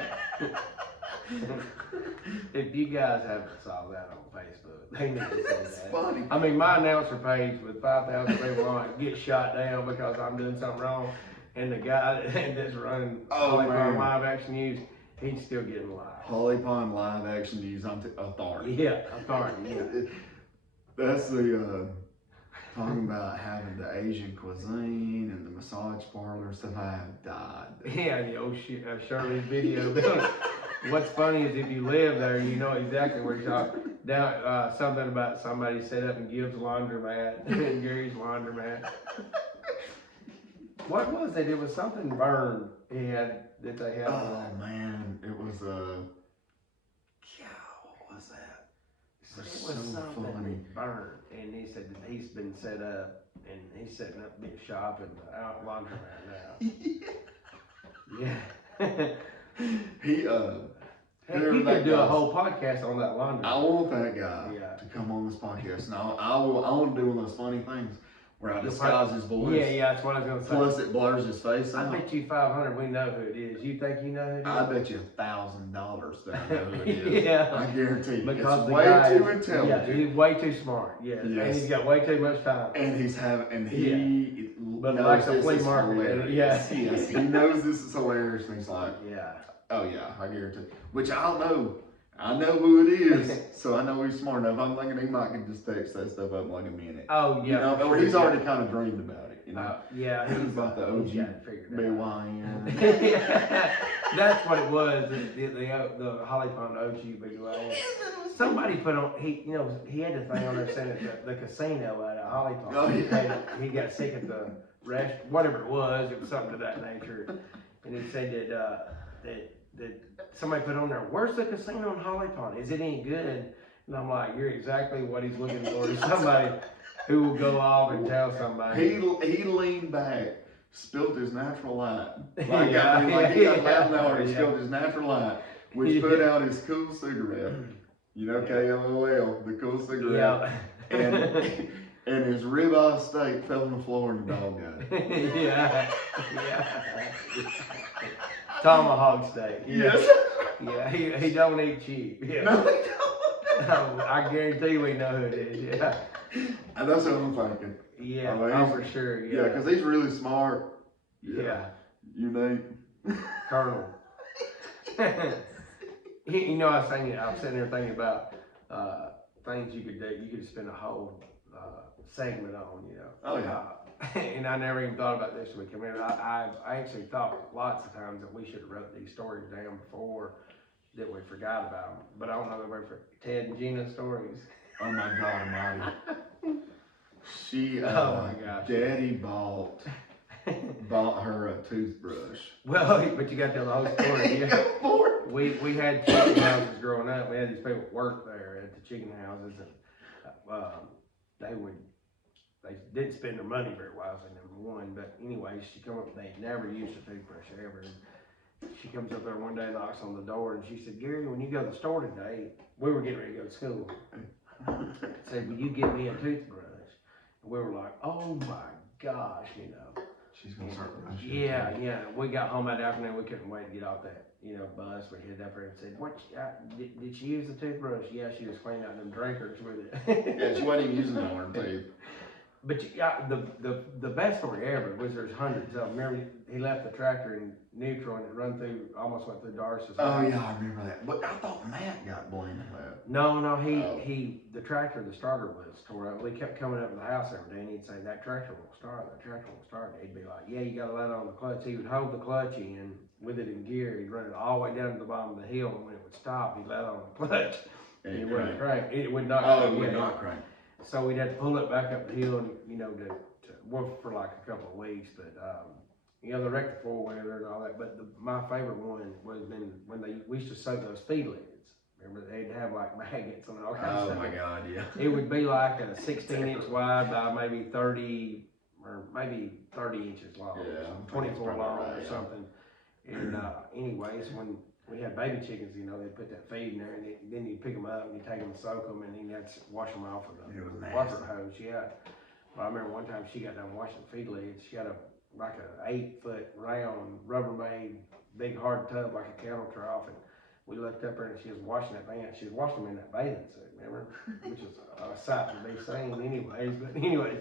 If you guys haven't saw that on Facebook, they need to see That's that. funny. I mean, my announcer page with 5,000 people on it gets shot down because I'm doing something wrong, and the guy that's running Holly Pond Live Action News, he's still getting live. Holly Pond Live Action News Authority. Yeah, authority. Yeah. That's the talking about having the Asian cuisine and the massage parlor and stuff. I have died. Yeah, the old Shirley's video. What's funny is if you live there, you know exactly where you're talking. Down something about somebody set up in Gibbs' laundromat and Gary's laundromat. What was it? It was something burned. He had that they had. Oh man, it was what was that? It was something burned, and he said that he's been set up, and he's setting up a big shop in the laundromat now. Yeah. He could do a whole podcast on that laundry. I want that guy to come on this podcast. Now I want to do one of those funny things where I disguise his voice. Yeah, that's what I was gonna say. Plus it blurs his face out. I bet you 500 we know who it is. You think you know who it is? I bet you $1,000 that I know who it is. Yeah. I guarantee you. Because it's way too intelligent. Yeah, he's way too smart. Yes. And he's got way too much time. And he But knows like a this flea is market. hilarious. Yeah. Yes, he knows this is hilarious, and he's like, yeah. oh yeah, I guarantee. Which I know who it is, so I know he's smart enough. I'm thinking he might can just text that stuff up in like a minute. Oh yeah. You know, or he's already kind of dreamed about it. You know. Yeah. He's about the OG BYN. That's what it was. The Holly Pond OG BYN. Somebody put on he had the thing on there saying the casino at Holly Pond. Oh, yeah. He got sick at the rest, whatever it was something of that nature, and he said that somebody put on there, where's the casino in Holly Pond? Is it any good? And I'm like, you're exactly what he's looking for. Somebody who will go off and tell somebody. He leaned back, spilled his natural light. Like, he spilled his natural light, which put out his cool cigarette. You know, KLOL, the cool cigarette. Yeah. And his ribeye steak fell on the floor and the dog got it. Yeah. Tomahawk steak. Yes. Yeah, he don't eat cheap. Yeah. No, he don't. I guarantee we know who it is. Yeah. And that's what I'm thinking. Yeah, for sure. Yeah, because he's really smart. Yeah. Unique. Colonel. I was sitting there thinking about things you could do. You could spend a whole segment on, Oh yeah. And I never even thought about this when we came in. I actually thought lots of times that we should have wrote these stories down before that we forgot about them. But I don't know that we're for Ted and Gina stories. Oh my God Almighty. She, oh my gosh. Daddy bought her a toothbrush. Well, but you got to tell the whole story. Yeah. We had chicken houses growing up. We had these people work there at the chicken houses, and they would they didn't spend their money very wisely, number one. But anyway, she come up, they never used a toothbrush ever. And she comes up there one day, knocks on the door, and she said, Gary, when you go to the store today, we were getting ready to go to school. Said, will you give me a toothbrush? And we were like, oh my gosh, you know. She's gonna start brushing. Yeah. We got home that afternoon. We couldn't wait to get off that, bus. We hit up there and said, "What? Did she use the toothbrush?" Yeah, she was cleaning out them drinkers with it. Yeah, she wasn't even using it on her teeth. But the best story ever was there's hundreds of them. Remember, he left the tractor in neutral and it almost went through Darcy's Oh house. yeah, I remember that. But I thought Matt got blamed for that. No, the tractor, the starter was tore up. We kept coming up to the house every day and he'd say, that tractor won't start, that tractor won't start. And he'd be like, yeah, you gotta let on the clutch. He would hold the clutch in with it in gear. He'd run it all the way down to the bottom of the hill, and when it would stop, he'd let on the clutch. And it wouldn't crank. It would not crank. Oh, it would not crank. So we'd have to pull it back up the hill and, to work for like a couple of weeks. But, they wrecked the four-wheeler and all that. But my favorite one was when we used to sew those feed lids. Remember, they'd have like maggots and all kinds of stuff. Oh my God, yeah. It would be like a 16-inch wide by maybe 30 inches long. Yeah. 24 long right, or something. And anyways, when we had baby chickens, they'd put that feed in there, and then you'd pick them up and you'd take them and soak them, and then you'd have to wash them off with a water hose. Yeah. Well, I remember one time she got done washing feed lids. She had like a 8-foot round Rubbermaid big hard tub like a cattle trough, and we looked up there and she was washing that thing. She was washing them in that bathing suit, remember? Which is a sight to be seen anyways. But anyways,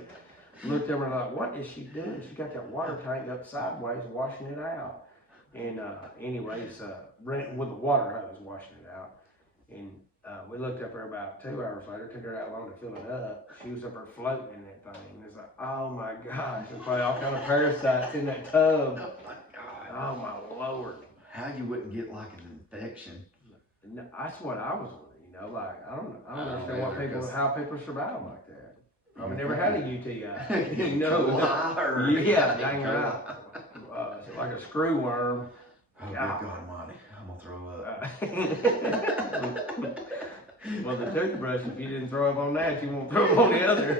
looked up and like, what is she doing? She got that water tank up sideways washing it out. And anyways, with the water hose washing it out. And we looked up there about 2 hours later. It took her that long to fill it up. She was up there floating in that thing. And it's like, oh my gosh, there's probably all kind of parasites in that tub. Oh my God. Oh my Lord. How you wouldn't get like an infection? No, that's what I was, like, I don't understand how people survive like that. I've never had a UTI. Yeah, dang right. It's like a screw worm. Oh, good God Almighty, I'm gonna throw up. Well, the toothbrush, if you didn't throw up on that, you won't throw up on the other.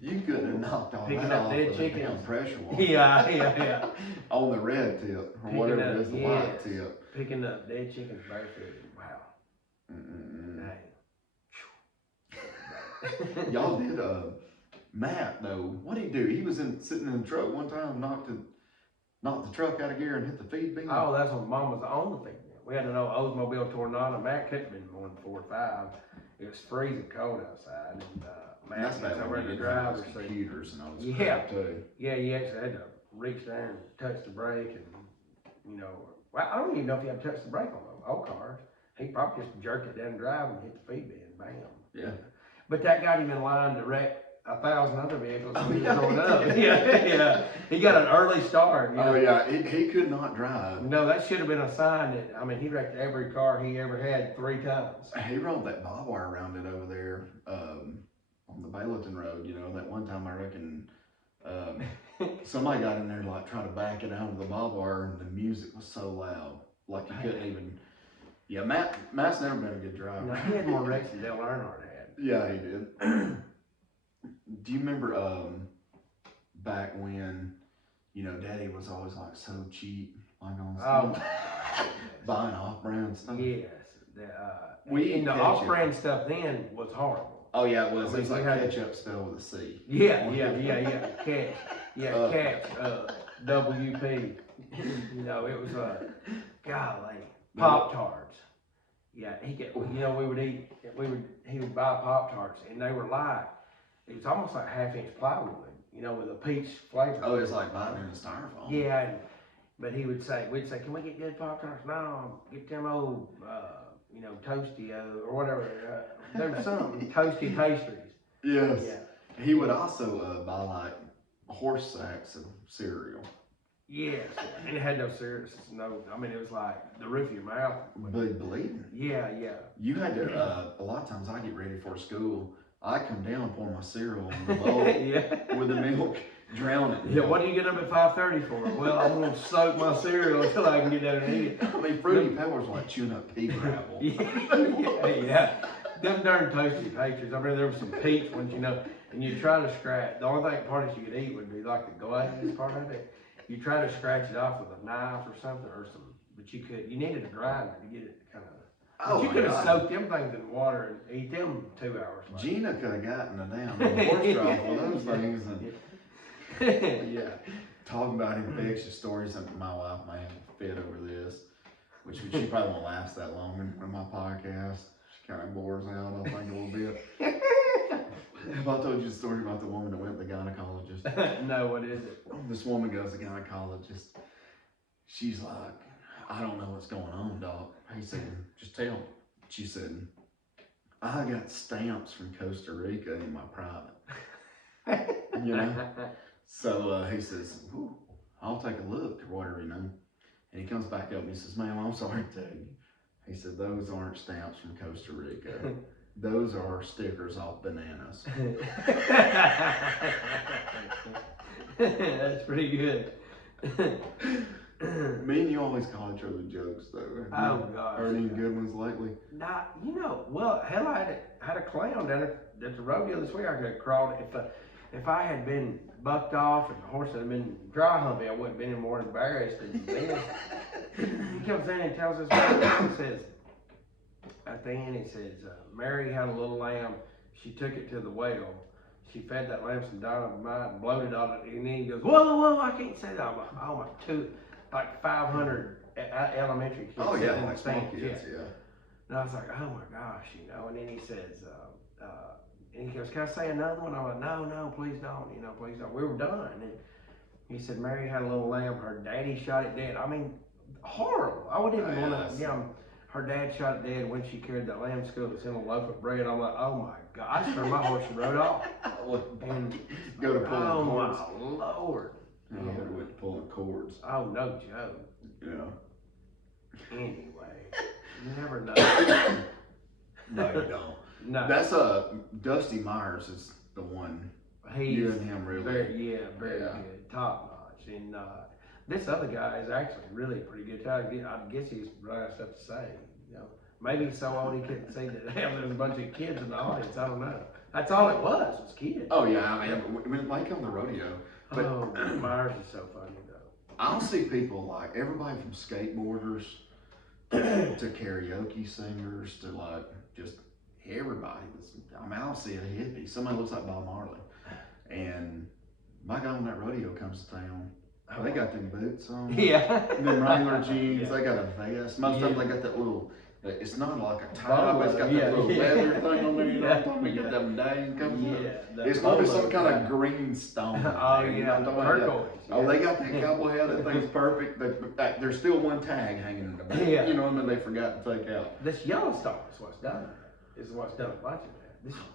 You could have knocked all Picking that up off dead with chickens. a pressure one. Yeah. On the red tip, or whatever it is, the white tip. Picking up dead chickens barefooted. Wow. Dang. Y'all did, Matt, though, what'd he do? He was sitting in the truck one time, knocked the truck out of gear and hit the feed beam. Oh, that's when Mom was on the feed beam. We had an old Oldsmobile Tornado. Matt couldn't have been more than 4 or 5. It was freezing cold outside, and Matt was over in the driver's seat. Computers and all this stuff too. Yeah, you actually had to reach there and touch the brake, and well, I don't even know if you had to touch the brake on those old cars. He probably just jerked it down the drive and hit the feed beam, bam. Yeah. But that got him in line to wreck 1,000 other vehicles. Oh, yeah, Yeah. He got an early start. Oh yeah, he could not drive. No, that should have been a sign that, he wrecked every car he ever had 3 times. He rolled that barbed wire around it over there on the Bayleton Road. That one time I reckon somebody got in there like trying to back it out of the barbed wire, and the music was so loud, like you couldn't even. Yeah, Matt's never been a good driver. No, he had more wrecks than Dale Earnhardt had. Yeah, he did. Do you remember back when Daddy was always like so cheap, like on stuff, buying off-brand stuff? Yes, the off-brand stup then was horrible. Oh yeah, it was. It was like ketchup spelled with a C. Yeah. Catch. Yeah, catch. WP. It was golly, Pop-Tarts. Yeah, he would buy Pop-Tarts, and they were like, it was almost like 1/2-inch plywood, with a peach flavor. Oh, it's like buying in a styrofoam. Yeah, but we'd say, can we get good Pop-Tarts? No, get them old, Toasty, or whatever. There was some Toasty pastries. Yes. Yeah. He would also buy like horse sacks of cereal. Yes, and it had no cereal. It was like the roof of your mouth. Big bleeding. Yeah. You had to, a lot of times I get ready for school, I come down, pour my cereal in the bowl with the milk, drown it. Yeah, what are you getting up at 5:30 for? Well, I'm going to soak my cereal until I can get down and eat it. Fruity Pebbles like chewing up pea gravel. Yeah. them darn toasted pastries. I remember there was some peach ones, you know, and you try to scratch. The only thing part that you could eat would be like the glaze part of it. You try to scratch it off with a knife or something, but you needed a grinder to get it kind of. But you could have soaked them things in water and eat them 2 hours later. Gina could have gotten a damn horse trough with those things. And yeah. Talking about infectious stories, and my wife may have fit over this, which she probably won't last that long in my podcast. She kind of bores out, I think, a little bit. Have I told you the story about the woman that went to the gynecologist? No, what is it? This woman goes to the gynecologist. She's like, I don't know what's going on, doc. He said, just tell me. She said, I got stamps from Costa Rica in my private. You know? So he says, I'll take a look or whatever, you know. And he comes back up and he says, ma'am, I'm sorry to tell you. He said, those aren't stamps from Costa Rica. Those are stickers off bananas. That's pretty good. Me and you always call each other jokes, though. Oh, gosh. Heard any good ones lately? Nah, you know, well, hell, I had a clown down at the rodeo this week. I could have crawled. If I had been bucked off and the horse had been dry humping, I wouldn't have been any more embarrassed than this. He comes in and tells us, he says, at the end, he says, Mary had a little lamb. She took it to the well. She fed that lamb some dynamite and bloated on it. And then he goes, whoa, I can't say that. I'm like, oh my, like 500 elementary kids. Oh, yeah, like small kids, yeah. And I was like, oh my gosh, you know. And then he says, and he goes, can I say another one? I'm like, no, please don't, you know, please don't. We were done. And he said, Mary had a little lamb. Her daddy shot it dead. I mean, horrible. I wouldn't even want to, you know, her dad shot it dead when she carried that lamb skull that's in a loaf of bread. I'm like, oh my God. I just turned my horse and rode off. And go to pulling cords. Oh my Lord. I would to pulling cords. Oh, no joke. Yeah. Anyway, you never know. No, you don't. No. That's Dusty Myers is the one. You and him really. Very good, top notch. And this other guy is actually really pretty good. I guess he's running stuff to say. You know, maybe he's so old he couldn't see that there's a bunch of kids in the audience. I don't know. That's all it was kids. Oh yeah, I mean, like on the rodeo. But Myers is so funny though. I'll see people like everybody from skateboarders to karaoke singers to like just everybody. I mean, I'll see a hippie. Somebody looks like Bob Marley, and my guy on that rodeo comes to town. They got them boots on. Yeah. Them Wrangler jeans. Yeah. They got a vest. Most of them they got that little. It's not like a tie, but it's got that Yeah. little leather thing on there. You know what I'm talking about? Yeah. Get them days coming up. Yeah. It's gonna be some kind of green stone. Oh You know yeah, what the I'm talking about? turquoise. Oh, they got that cowboy hat. That thing's perfect. But there's still one tag hanging in the back. Yeah. You know what I mean? They forgot to take out. This Yellowstone is what's done. Is what's done watching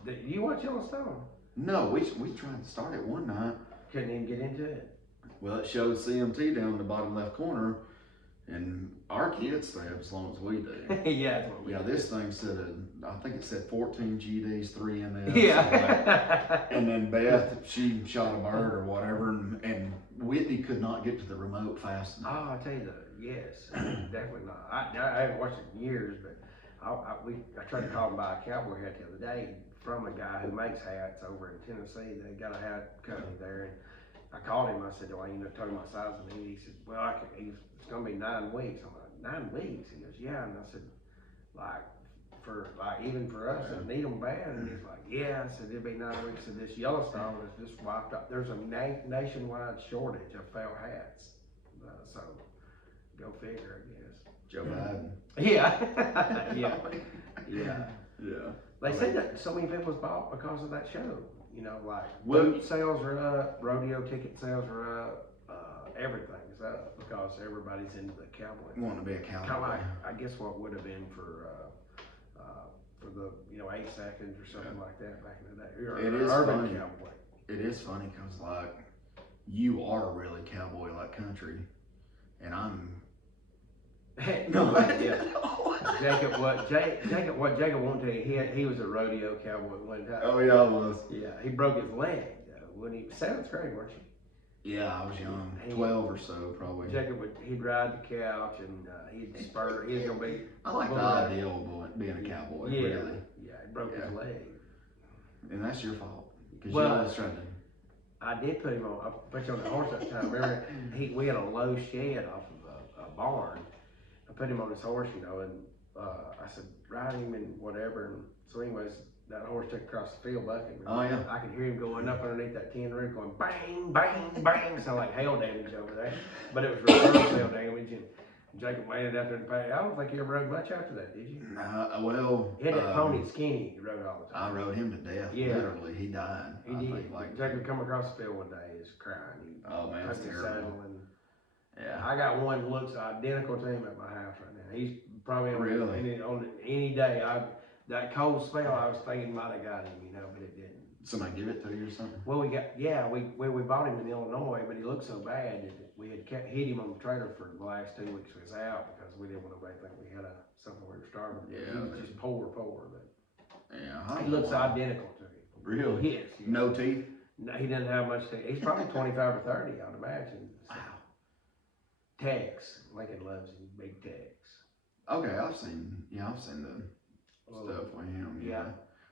that. You watch Yellowstone? No, we tried to start it one night. Couldn't even get into it. Well, it showed CMT down in the bottom left corner, and our kids stay up as long as we do. Yeah, that's what we do. This thing said, I think it said 14 GDs, 3 MS. Yeah. And then Beth, she shot a bird or whatever, and Whitney could not get to the remote fast enough. Oh, I tell you yes, definitely not. I haven't watched it in years, but I tried to call him buy a cowboy hat the other day from a guy who makes hats over in Tennessee. They got a hat company there, and I called him. I said, well, you know, told him my size and need. He said, well, it's gonna be 9 weeks. I'm like, 9 weeks? He goes, yeah. And I said, even for us that need them bad. And he's like, yeah. I said, it'll be 9 weeks. And this Yellowstone is just wiped out. There's a nationwide shortage of felt hats. So go figure, I guess. Joe Biden. Yeah. Yeah. They say that so many people's bought because of that show. You know, like boot sales are up, rodeo ticket sales are up, everything's up because everybody's into the cowboy. Want to be a cowboy. Kind of like, I guess what would have been for the 8 seconds or something like that back in the day. Or it is urban funny. Cowboy. It is funny because like you are really cowboy like country, and I'm. No, yeah. Jacob won't tell you, he was a rodeo cowboy one time. Oh yeah, I was. Yeah, he broke his leg when he 7th grade, weren't you? Yeah, I was young, 12 or so probably. Jacob he'd ride the couch and he'd spur. He was gonna be. I like the idea of being a cowboy. Yeah, really. yeah. He broke his leg. And that's your fault. Because Well, you always tried to. I did put him on. I put you on the horse that time. Remember, we had a low shed off of a barn. I put him on his horse, you know, and I said, ride him and whatever. And so, anyways, that horse took across the field bucking. Oh yeah. I could hear him going up underneath that tin roof, going bang, bang, bang. Sound like hail damage over there, but it was reverse hail damage. And Jacob landed out there and paid. I don't think you ever rode much after that, did you? Well. He had that pony skinny. He rode all the time. I rode him to death. Yeah. Literally, he died. He did. Jacob come across the field one day, he was crying. Oh man, that's terrible. Yeah. I got one that looks identical to him at my house right now. He's probably on any day. That cold spell, I was thinking might have got him, you know, but it didn't. Somebody give it to you or something? Well, we bought him in Illinois, but he looked so bad that we had kept hit him on the trailer for the last 2 weeks he was out because we didn't want nobody to think we had something we were starving. Yeah, he was just poor, but yeah, he looks identical to him. Really? Yes. Yeah. No teeth? No, he doesn't have much teeth. He's probably 25 or 30, I'd imagine. So. Wow. Tex, Lincoln loves him, big Tex. Okay, I've seen the stuff with him. Yeah.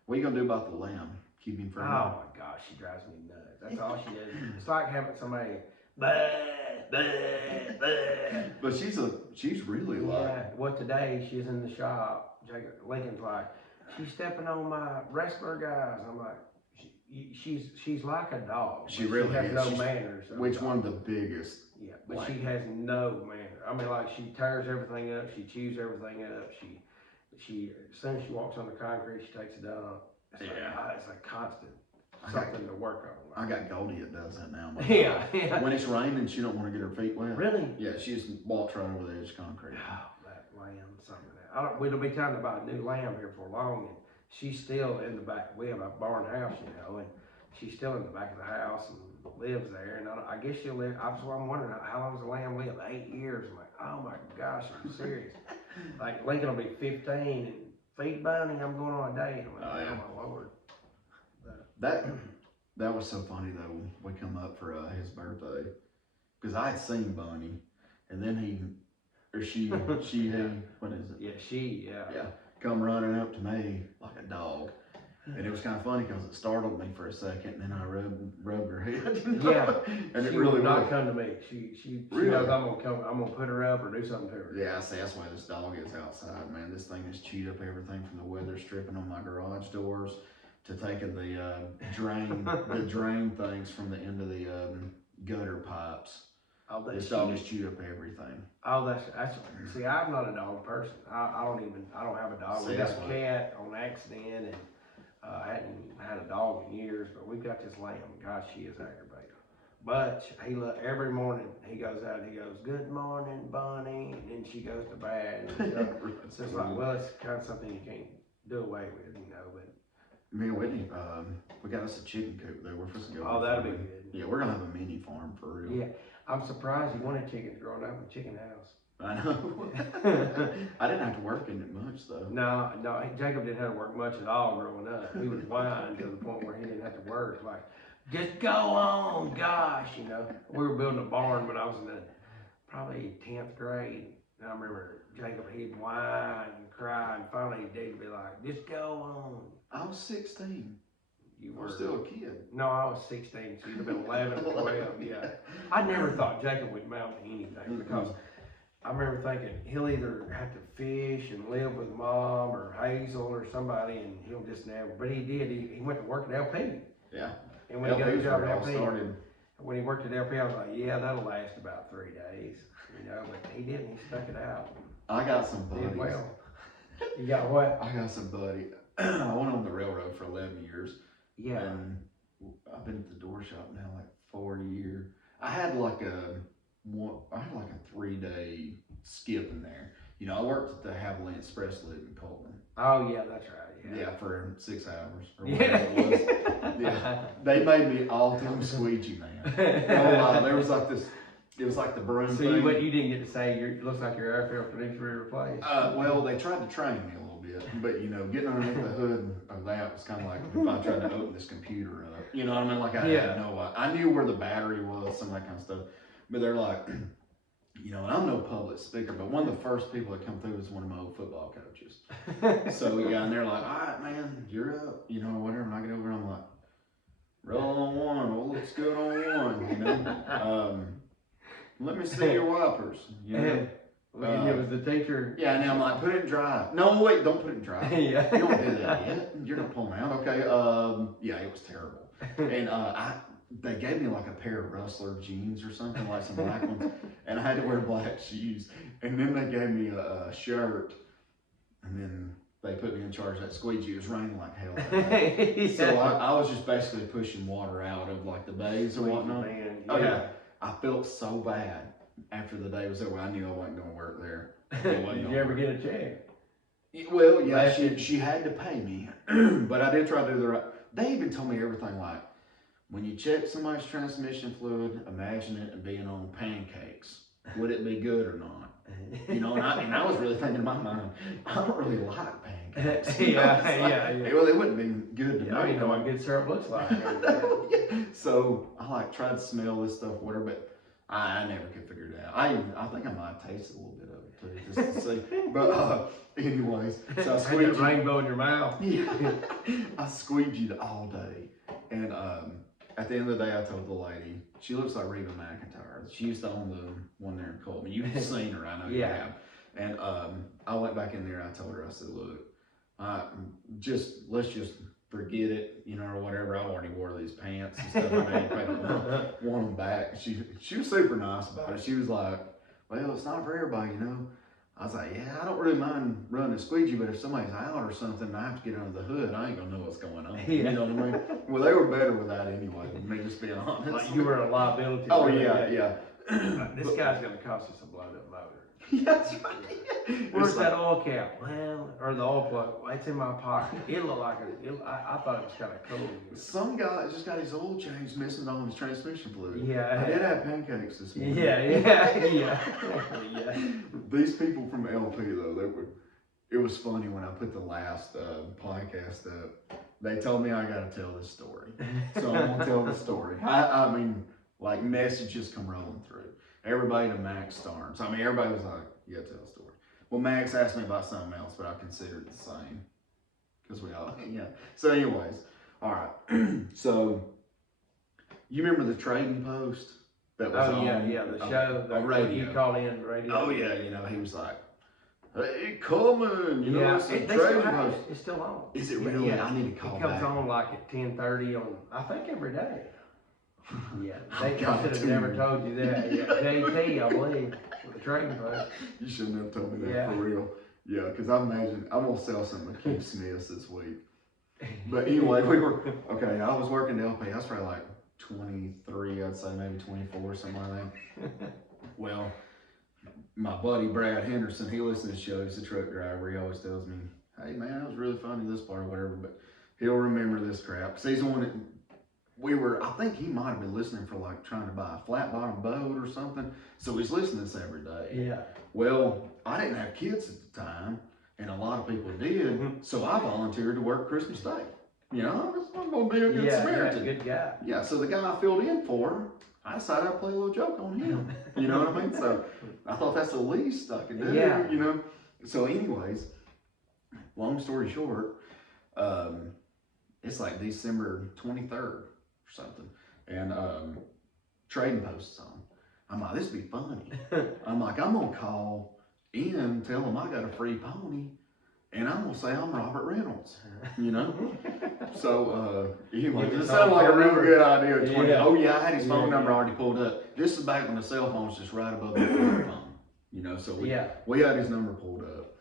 What are you gonna do about the lamb? Keep him from? Oh my gosh, she drives me nuts. That's all she does. It's like having somebody. Bah, bah, bah. But she's really like. Well, today she's in the shop. Lincoln's like, she's stepping on my wrestler guys. I'm like, she's like a dog. She really has is. No manners. Which one of the biggest? Yeah, but she has no manners. I mean, like she tears everything up. She chews everything up. She as soon as she walks on the concrete, she takes a dump. It's like constant something to work on. I got Goldie that does that now. Yeah. When it's raining, she don't want to get her feet wet. Really? Yeah, she just walks right over the edge of concrete. Oh, that lamb, something like that. It'll be time to buy a new lamb here for long, and she's still in the back. We have a barn house, you know, and she's still in the back of the house and lives there. And I guess she'll live. I'm wondering how long does a lamb live? 8 years. I'm like, oh my gosh, I'm serious. Like Lincoln will be 15 and feed Bunny. I'm going on a date. I'm like, oh my Lord. That was so funny though. We come up for his birthday because I had seen Bunny, and then what is it? Yeah, come running up to me like a dog, and it was kind of funny because it startled me for a second, and then I rubbed her head. Yeah, and she it really would not come to me. She knows I'm gonna come. I'm gonna put her up or do something to her. Yeah, I see. That's why this dog is outside, man. This thing has chewed up everything from the weather stripping on my garage doors to taking the drain things from the end of the gutter pipes. This dog has chewed up everything. Oh, that's. See, I'm not a dog person. I don't have a dog. See, we got a cat on accident, and I hadn't had a dog in years. But we've got this lamb. Gosh, she is aggravating. But every morning he goes out and he goes, "Good morning, Bunny," and then she goes to bed. And it's just like, well, it's kind of something you can't do away with, you know. But me and Whitney, we got us a chicken coop there. We're supposed to go. Oh, that'll be good. Yeah, we're gonna have a mini farm for real. Yeah, I'm surprised you wanted chickens growing up in a chicken house. I know. I didn't have to work in it much though. No, Jacob didn't have to work much at all growing up. He was whining to the point where he didn't have to work. Like, just go on, gosh, you know. We were building a barn when I was in probably 10th grade. And I remember Jacob, he'd whine and cry, and finally he'd be like, just go on. I was 16. You were still a kid. No, I was 16, so you'd have been 11 or 12, yeah. I never thought Jacob would mount to anything because I remember thinking he'll either have to fish and live with Mom or Hazel or somebody, and he'll just never. But he did. He went to work at LP. Yeah. And when he got a job at LP, when he worked at LP, I was like, yeah, that'll last about 3 days, you know. But he didn't. He stuck it out. I got some buddies. Did well. You got what? I got some buddy. I went on the railroad for 11 years. Yeah. And I've been at the door shop now like 4 years. I had like a 3-day skip in there. You know, I worked at the Haviland Express Lib in Colton. Oh yeah, that's right. Yeah, for 6 hours or whatever it was. Yeah, they made me all them squeegee, man. No lie, there was like this. It was like the broom thing. So you didn't get to say it looks like your air filter needs to be replaced. Well, they tried to train me a little bit, but you know, getting underneath the hood of that was kind of like if I tried to open this computer up. You know what I mean? Like I had no, I knew where the battery was, some of that kind of stuff. But they're like, you know, and I'm no public speaker, but one of the first people that come through was one of my old football coaches. So yeah, and they're like, all right, man, you're up, you know, whatever. And I get over and I'm like, roll on one, what looks good on one, you know? Let me see your wipers, you know? It was the teacher. Yeah, and then I'm like, put it in dry. No, wait, don't put it in dry. Yeah. You don't do that yet. You're not pulling out. Okay, yeah, it was terrible. And they gave me like a pair of Rustler jeans or something, like some black ones, and I had to wear black shoes. And then they gave me a shirt, and then they put me in charge of that squeegee. It was raining like hell that day. Yeah. So I was just basically pushing water out of like the bays and whatnot. Man. Oh yeah, I felt so bad after the day was over. I knew I wasn't going to work there. Did you ever get a check? Well, yeah, she had to pay me, but I did try to do the right. They even told me everything like, when you check somebody's transmission fluid, imagine it being on pancakes. Would it be good or not? You know, and I was really thinking in my mind, I don't really like pancakes. Yeah. Well, it wouldn't be good to me. You know what good syrup looks like. So I like tried to smell this stuff, whatever, but I never could figure it out. I think I might have tasted a little bit of it too, just to see. But anyways, so I squeegeed. Rainbow in your mouth. Yeah, I squeegeed all day, and at the end of the day, I told the lady, she looks like Reba McEntire. She used to own the one there in Coleman. You've seen her, I know you have. And I went back in there and I told her, I said, look, let's just forget it, you know, or whatever. I already wore these pants and stuff. I didn't want them back. She was super nice about it. She was like, well, it's not for everybody, you know. I was like, yeah, I don't really mind running a squeegee, but if somebody's out or something and I have to get under the hood, I ain't gonna know what's going on. You know what I mean? Well, they were better with that anyway, me just being honest. Like you were a liability. Oh, yeah. This guy's gonna cost us a blowed up motor. That's right. Where's that oil cap? Well, or the oil plug? Well, it's in my pocket. It looked like I thought it was kind of cool. Some guy just got his oil change missing on his transmission fluid. Yeah. I did have pancakes this morning. Yeah. These people from LP though, it was funny when I put the last podcast up. They told me I got to tell this story, so I'm gonna tell the story. I mean, like messages come rolling through. Everybody to Max Starnes. I mean, everybody was like, you gotta tell a story. Well, Max asked me about something else, but I considered it the same. Because we all, yeah. So anyways, all right. So, you remember the trading post? That was on, the show. The radio. You called in the radio. Oh, yeah, you know, he was like, hey, Coleman, you know, it's a trading post. It's still on. Is it really? Yeah. I need to call back. It comes on like at 10:30 on, I think every day. Yeah, they should have never told you that. Yeah, JT, I believe, with the trading post. You shouldn't have told me that for real. Yeah, because I imagine I'm gonna sell something to Keith Smiths this week. But anyway, I was working the LP. I was probably like 23, I'd say maybe 24, something like that. Well, my buddy Brad Henderson, he listens to the show. He's a truck driver. He always tells me, "Hey man, that was really funny this part or whatever." But he'll remember this crap because he's the one that. I think he might have been listening for like trying to buy a flat bottom boat or something. So he's listening to this every day. Yeah. Well, I didn't have kids at the time, and a lot of people did. So I volunteered to work Christmas Day. You know, I'm going to be a good Samaritan. Yeah, good guy. Yeah, so the guy I filled in for, I decided I'd play a little joke on him. You know what I mean? So I thought that's the least I could do, you know? So anyways, long story short, it's like December 23rd or something, and trading posts on. I'm like, this would be funny. I'm like, I'm gonna call in, tell them I got a free pony, and I'm gonna say I'm Robert Reynolds, you know? So, anyway, it sounded like a real good idea. Oh yeah, I had his phone number already pulled up. This is back when the cell phone was just right above the phone, you know? So we had his number pulled up.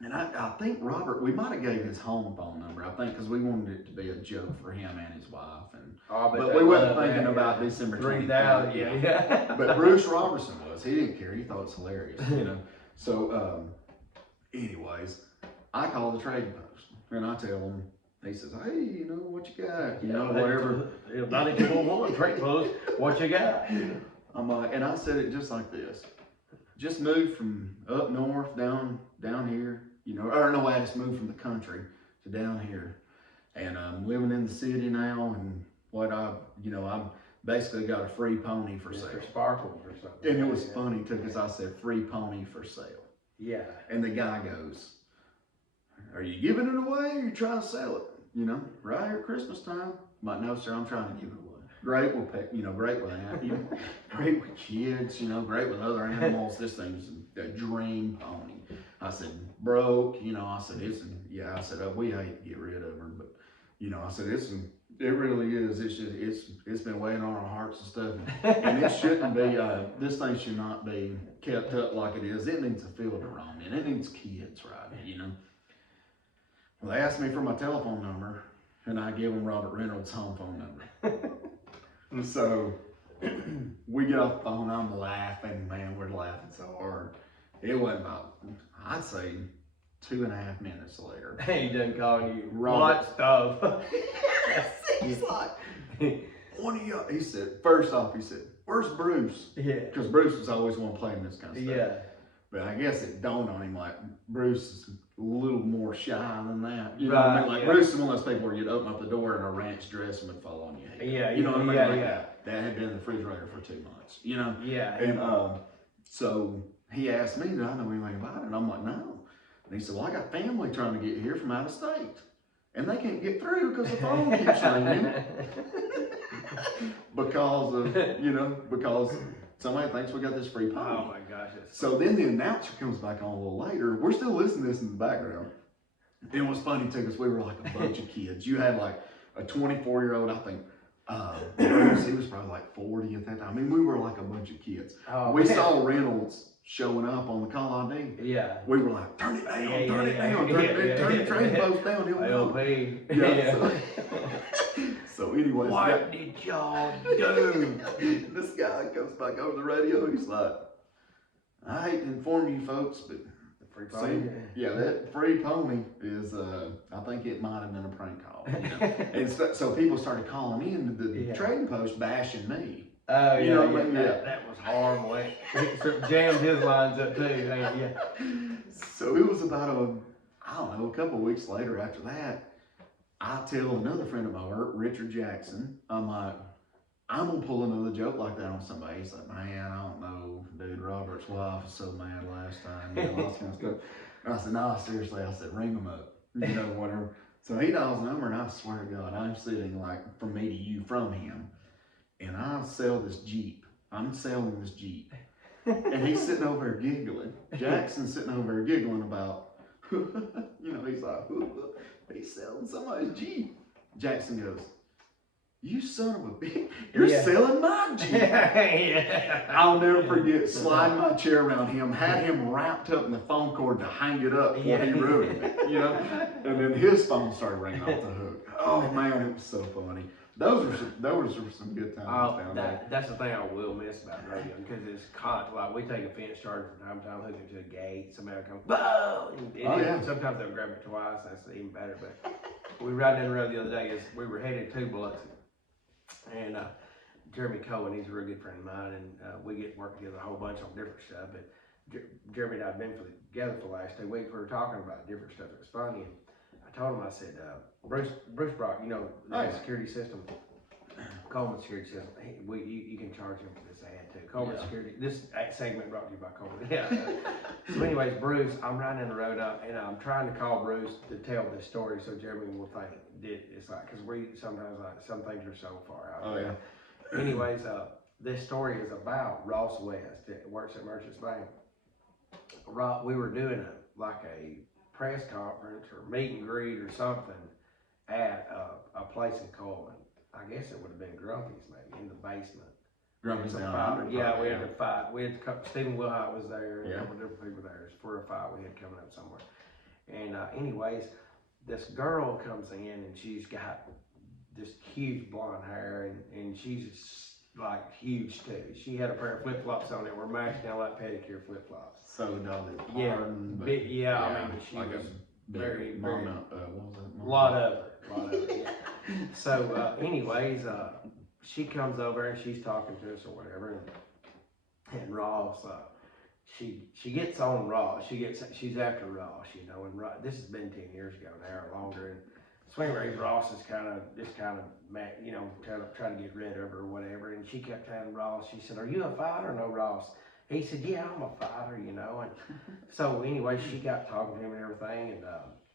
And I think Robert, we might have gave his home phone number, I think, because we wanted it to be a joke for him and his wife. And but we wasn't thinking about December 23rd. But Bruce Robertson was. He didn't care. He thought it was hilarious, you know. So, anyways, I call the trading post, and I tell him, he says, hey, you know, what you got? You know, whatever. 9211 trading post, what you got? I'm like, and I said it just like this. Just moved from up north down here, you know, or no, I just moved from the country to down here, and I'm living in the city now, and I've basically got a free pony for sale. For sparkles or something. And it was funny too, because I said free pony for sale. Yeah. And the guy goes, are you giving it away or are you trying to sell it? you know, right here at Christmas time. I'm like, no, sir, I'm trying to give it away. Great with, great with, great with kids, you know, great with other animals. This thing's a dream pony. I said, broke, you know, I said, I said, we hate to get rid of her, but, you know, I said, it really is. It's just, it's been weighing on our hearts and stuff. And it shouldn't be, this thing should not be kept up like it is. It needs a field to roam in. It needs kids, right, you know. Well, they asked me for my telephone number, and I gave them Robert Reynolds' home phone number. And so we get off the phone, I'm laughing, man, we're laughing so hard. It wasn't about, I'd say, 2.5 minutes later. He done calling you Robert stuff. He's like, one of y'all, he said, first off, he said, where's Bruce? Yeah. Because Bruce was always one playing this kind of stuff. Yeah. But I guess it dawned on him like Bruce is a little more shy than that. You know what I mean? Like Bruce is one of those people where you'd open up the door and a ranch dress and would fall on your head. Yeah. You know what I mean? Yeah, like yeah. That had been in the refrigerator for 2 months. You know? Yeah. And so he asked me, did I know anything about it? And I'm like, no. And he said, well, I got family trying to get here from out of state. And they can't get through because the phone keeps ringing. because somebody thinks we got this free pony. Oh my gosh. So then the announcer comes back on a little later. We're still listening to this in the background. It was funny too, because we were like a bunch of kids. You had like a 24-year-old, I think, Bruce, he was probably like 40 at that time. I mean, we were like a bunch of kids. Oh, we man. saw Reynolds showing up on the call ID. Yeah. We were like, turn it down, turn it down, turn the train post down, he'll LP. Yeah. So anyways, what did y'all do? This guy comes back over the radio. He's like, I hate to inform you folks, but Free pony. that free pony is, I think it might have been a prank call. You know? And so people started calling in to the trading post bashing me. Oh, you know what I mean? That was horrible. It jammed his lines up too. Yeah. So it was about a couple of weeks later after that, I tell another friend of mine, Richard Jackson, I'm like, I'm gonna pull another joke like that on somebody. He's like, man, I don't know, dude, Robert's wife was so mad last time, you know, all this kind of stuff. And I said, no, seriously, I said, ring them up, you know, whatever. So he dials the number, and I swear to God, I'm sitting like from me to you from him, and I sell this Jeep. I'm selling this Jeep. And he's sitting over there giggling. Jackson's sitting over there giggling about, you know, he's like, he's selling somebody's Jeep. Jackson goes, you son of a bitch, you're selling my Jeep. I'll never forget sliding my chair around him, had him wrapped up in the phone cord to hang it up before he ruined it, you know? And then his phone started ringing off the hook. Oh man, it was so funny. Those were some good times down there. That's the thing I will miss about radio, because it's constant. Like, we take a fence charger from time to time, hook it to a gate, somebody will come, boom! Sometimes they'll grab it twice, that's even better. But we were riding down the road the other day, we were headed to Biloxi. And Jeremy Cohen, he's a real good friend of mine, and we get work together a whole bunch on different stuff. But Jeremy and I have been together for the last 2 weeks. We were talking about different stuff. It was funny. And I told him, I said, Bruce Brock, you know, the security system, Coleman security system, you can charge him for this ad too. Coleman security, this segment brought to you by Coleman. Yeah. So anyways, Bruce, I'm riding down the road and I'm trying to call Bruce to tell this story so Jeremy will think it's like, because we sometimes, like, some things are so far out. Oh, yeah. Anyways, this story is about Ross West that works at Merchants Bank. We were doing a press conference or meet and greet or something at a place in Coleman. I guess it would have been Grumpy's, maybe, in the basement. Grumpy's down. Yeah, we had to fight. We had Stephen Wilhite was there, and yeah. a couple different people there. It was for a fight we had coming up somewhere. And anyways, this girl comes in and she's got this huge blonde hair and she's like huge too. She had a pair of flip-flops on that were matched down like pedicure flip-flops. So doggy. Yeah, I mean, she like was very, what was a that? lot of it, yeah. So anyways, she comes over and she's talking to us or whatever, and Ross, she gets on Ross. She's after Ross, you know, and this has been 10 years ago now or longer. And Swing Race Ross is kind of you know, trying to get rid of her or whatever. And she kept telling Ross, she said, "Are you a fighter?" "No, Ross." He said, "Yeah, I'm a fighter," you know. And so anyway, she got talking to him and everything. And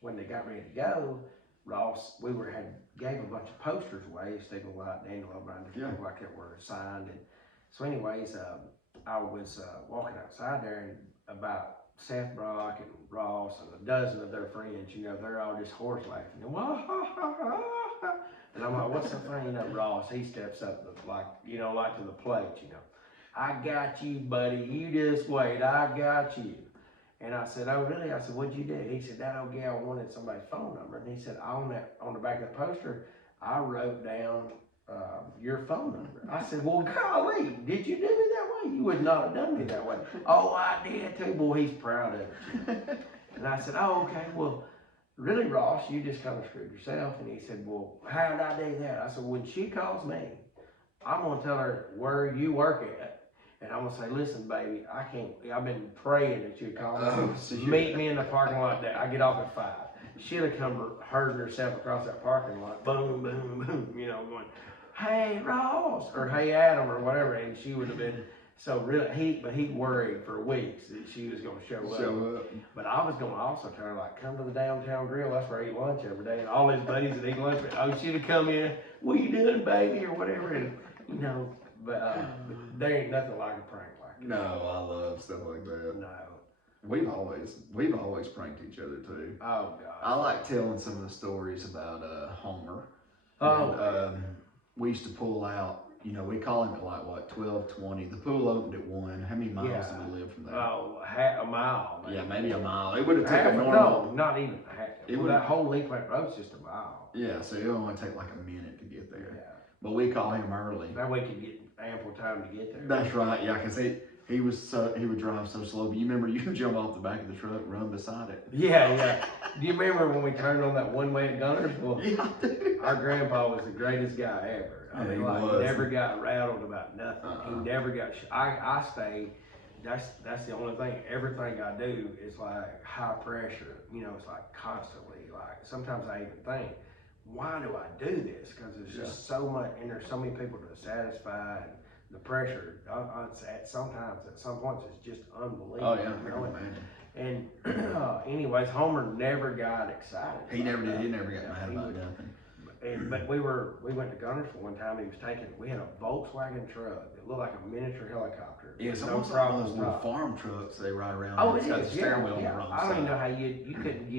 when they got ready to go, Ross, gave a bunch of posters away, Stephen White, Daniel O'Brien, different people like that were signed. And so anyways, I was walking outside there, and about Seth Brock and Ross and a dozen of their friends, you know, they're all just horse laughing. And, and I'm like, what's so funny? You know, Ross, he steps up like to the plate, you know. I got you, buddy. You just wait. I got you. And I said, oh, really? I said, what'd you do? He said, that old gal wanted somebody's phone number. And he said, on the back of the poster, I wrote down your phone number. I said, well, golly, did you do me that way? You would not have done me that way. Oh, I did too. Boy, he's proud of it. And I said, oh, okay, well, really, Ross, you just kind of screwed yourself. And he said, well, how did I do that? I said, when she calls me, I'm going to tell her where you work at. And I'm going to say, listen, baby, I've been praying that you'd call me. Meet me in the parking lot there. I get off at 5. She'd have come herding herself across that parking lot, boom, boom, boom, you know, going, hey, Ross, or hey, Adam, or whatever. And she would have been, so really, he worried for weeks that she was going to show up. But I was going to also tell her, like, come to the downtown grill. That's where I eat lunch every day. And all his buddies that eat lunch, oh, she'd have come in, what you doing, baby, or whatever. And, you know, but there ain't nothing like a prank like that. No, I love stuff like that. No. We've always pranked each other too. Oh God. I like telling some of the stories about Homer. Oh. And, we used to pull out. You know, we call him at like what 12:20. The pool opened at 1. How many miles did we live from there? Oh, a mile. Maybe. Yeah, maybe a mile. It would have taken a normal. No, not even a half. That whole Lake Plant Road's just a mile. Yeah, so it would only take like a minute to get there. Yeah. But we call him early. That way we could get ample time to get there. That's right. Yeah, because he would drive so slow. But you remember you could jump off the back of the truck and run beside it. Yeah. Do you remember when we turned on that one-way at Gunnersville? Yeah, I do. Our grandpa was the greatest guy ever. I mean, like, he never got rattled about nothing. He never got. I stay. That's the only thing. Everything I do is like high pressure. You know, it's like constantly. Like sometimes I even think, why do I do this? Because there's just so much, and there's so many people to satisfy. And the pressure, at some points, it's just unbelievable. Oh yeah, I can imagine. And anyways, Homer never got excited. He never did. He never got mad about nothing. But we went to Gunnersville one time. We had a Volkswagen truck that looked like a miniature helicopter. Yeah, it's no almost problem like those little farm trucks they ride around. Oh, it's got the steering wheel on the wrong side. I don't even know how you couldn't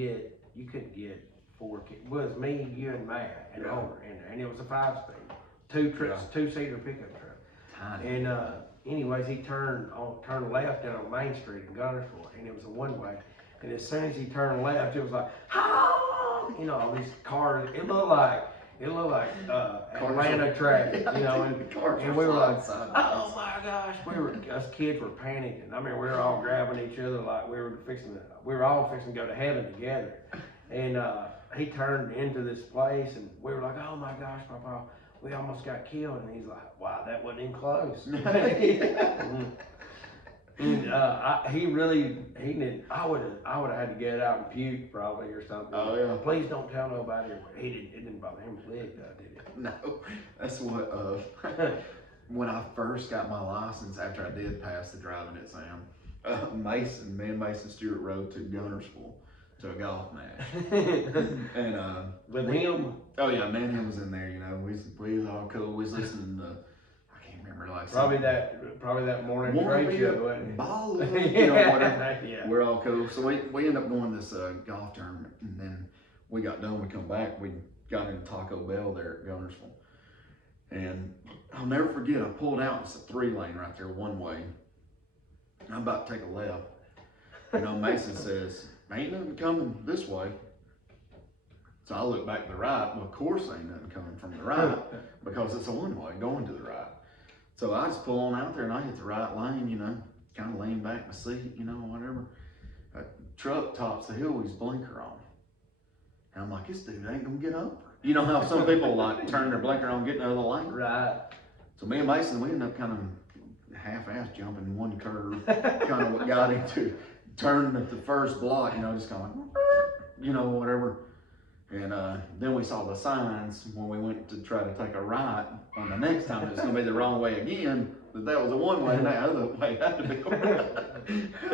get 4 kids. It was me, you, and Matt, and Homer in there, and it was a 5-speed, 2-seater pickup truck. Tiny. And anyways, he turned left down on Main Street in Gunnersville, and it was a one-way. And as soon as he turned left, it was like, ah! You know, all these cars. It looked like Atlanta traffic. You know, and we were like, oh my gosh, us kids were panicking. I mean, we were all grabbing each other like we were all fixing to go to heaven together. And he turned into this place, and we were like, oh my gosh, Papa, we almost got killed. And he's like, wow, that wasn't even close. And he didn't. I would have had to get out and puke probably or something. Oh yeah. Please don't tell nobody. It didn't bother him a lick, did it? No, that's what. When I first got my license, after I did pass the driving exam, me and Mason Stewart rode to Gunnersville to a golf match. And with him. Oh yeah, me and him was in there. You know, we was all cool. We was listening to. Like probably that morning trade show, wasn't it? Ball, you know, whatever. Yeah. We're all cool. So we ended up going to this golf tournament, and then we got done. We come back. We got into Taco Bell there at Gunnersville, and I'll never forget. I pulled out. It's a 3-lane right there, one way. I'm about to take a left. You know, Mason says, "Ain't nothing coming this way." So I look back to the right. Well, of course, ain't nothing coming from the right because it's a one-way going to the right. So I just pull on out there and I hit the right lane, you know, kind of lean back in the seat, you know, whatever. A truck tops the hill with his blinker on. And I'm like, this dude ain't gonna get over. You know how some people like turn their blinker on, get in the other lane? Right. So me and Mason, we ended up kind of half-ass jumping one curve, kind of what got him to turn at the first block, you know, just kind of like, you know, whatever. And then we saw the signs when we went to try to take a right on the next time. It was going to be the wrong way again, but that was a one-way, and that other way had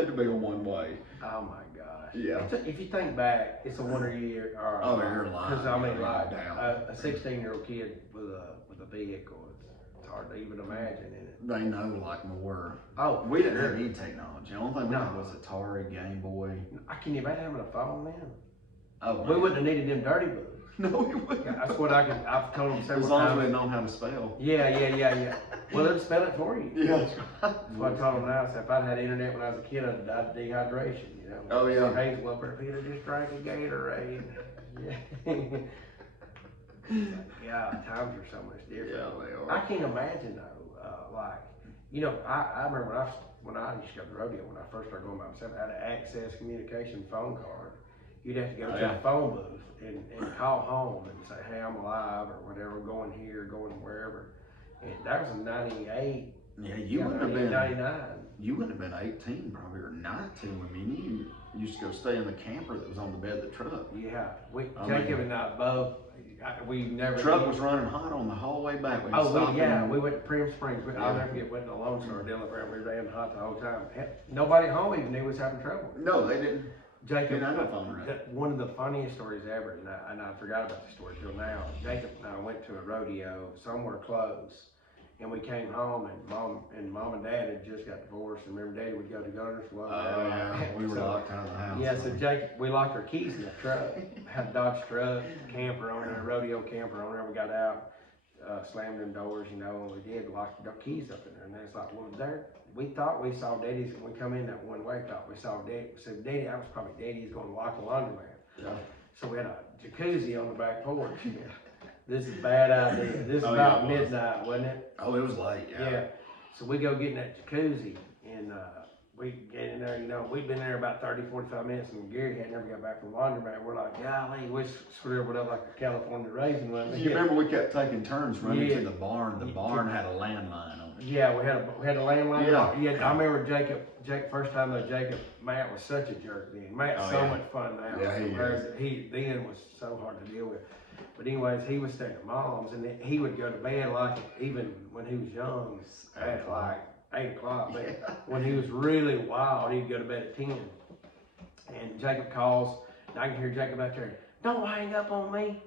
to be a one-way. Oh my gosh. Yeah. If you think back, it's a wonder year. Oh, you're lying. Because I mean, like down. a 16-year-old kid with a vehicle, it's hard to even imagine in it. They know like more. Oh, We didn't have any technology. The only thing we had was Atari, Game Boy. I can't even having a phone then. Oh, we wouldn't have needed them dirty books. No, we wouldn't. That's what I've told them several times. As long as we know how to spell. Yeah. Well, it'll spell it for you. Yeah. That's what I told them now. So if I'd had internet when I was a kid, I'd have died of dehydration, you know. Oh, yeah. Hazel up there, if he'd have just drank a Gatorade. Yeah. Yeah, times are so much different. Yeah, they are. I can't imagine though, like, you know, I remember when I used to go to the rodeo, when I first started going by myself, I had an access communication phone card. You'd have to go to the phone booth and call home and say, hey, I'm alive or whatever, going here, going wherever. And that was in 98. Yeah, you wouldn't have been 99. You wouldn't have been 18 probably, or 19. I mean, you used to go stay in the camper that was on the bed of the truck. Yeah, Jacob and I both, we never. The truck was running hot on the whole way back. We we went to Prim Springs. I'll never forget, went to the Lone Star deal up there. We ran hot the whole time. Nobody at home even knew we was having trouble. No, they didn't. Jacob, phone one of the funniest stories ever, and I forgot about the story till now. Jacob and I went to a rodeo somewhere close, and we came home, and mom and dad had just got divorced, and remember Daddy would go to Gunner's Flow. Oh yeah, we were locked out of the house. Yeah, so Jacob, we locked our keys in the truck. Had a Dodge truck, camper on there, rodeo camper on there. We got out, slammed them doors, you know, and we did lock the keys up in there. And it's like, well, we thought we saw Daddy's, when we come in that one way, thought we saw Daddy. We said, Daddy, I was probably Daddy's going to lock the laundromat. Yeah. So we had a jacuzzi on the back porch. This is a bad idea. This is about midnight, wasn't it? Oh, it was late, Yeah. So we go get in that jacuzzi, and we get in there, you know, we'd been there about 30, 45 minutes, and Gary had never got back from the laundromat. We're like, golly, we scribbled up like a California raisin. You remember we kept taking turns running to the barn. The barn had a landline on it. Yeah, we had a landline. Yeah. I remember Jacob, first time that Matt was such a jerk then. Matt's much fun now. Yeah, he then was so hard to deal with. But anyways, he was staying at Mom's, and he would go to bed like, even when he was young, at like 8 o'clock. But when he was really wild, he'd go to bed at 10. And Jacob calls, and I can hear Jacob out there, don't hang up on me.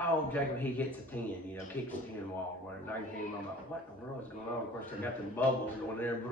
Oh, Jacob, he hits a 10, you know, kicks a 10 wall, whatever. And I can hear him, I'm like, what in the world is going on? Of course, I got them bubbles going there.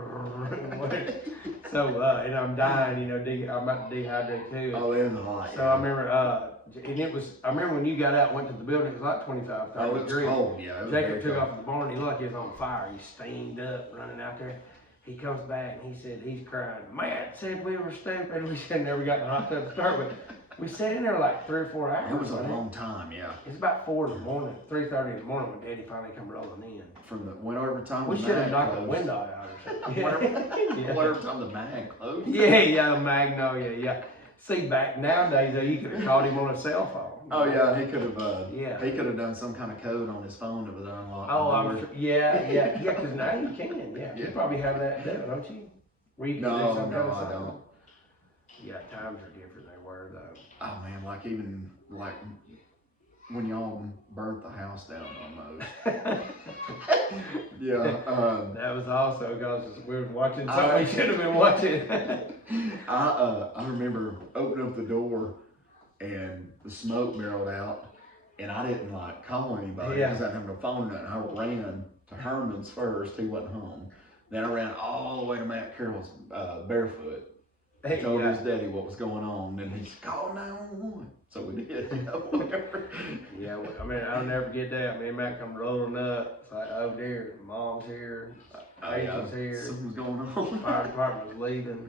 So, and I'm dying, you know, I'm about to dehydrate too. Oh, it was hot. So I remember, I remember when you got out and went to the building, it was like 25, 30 degrees. It was cold, yeah. Jacob took off the barn, he looked like he was on fire. He steamed up, running out there. He comes back and he said, he's crying. Matt said we were stupid. We said never got in the hot tub to start with. We sat in there like 3 or 4 hours. It was a long time, yeah. It's about 4 in the morning, 3:30 in the morning when Daddy finally come rolling in. From the whenever time we should have knocked the window out or something. Whatever time the mag closed. Yeah, Magnolia, yeah. See, back nowadays, though, you could have called him on a cell phone. Oh yeah, he could have. He could have done some kind of code on his phone that would unlock. Oh, I'm sure. Yeah. Because now you can. Yeah, you probably have that too, don't you? Where you can do some kind of I don't. Yeah, times are different. They were though. Oh man, like even like when y'all burnt the house down almost. Yeah. That was also because we were watching something we should have been watching. I remember opening up the door and the smoke barreled out, and I didn't like call anybody because I didn't have no phone or nothing. I ran to Herman's first, he wasn't home. Then I ran all the way to Matt Carroll's barefoot. He told his daddy what was going on, and he said, call 911. So we did, you know, whatever. Yeah, I mean, I'll never forget that. Me and Matt come rolling up. It's like, oh dear, Mom's here, Asia's here. Something's going on. Fire department was leaving.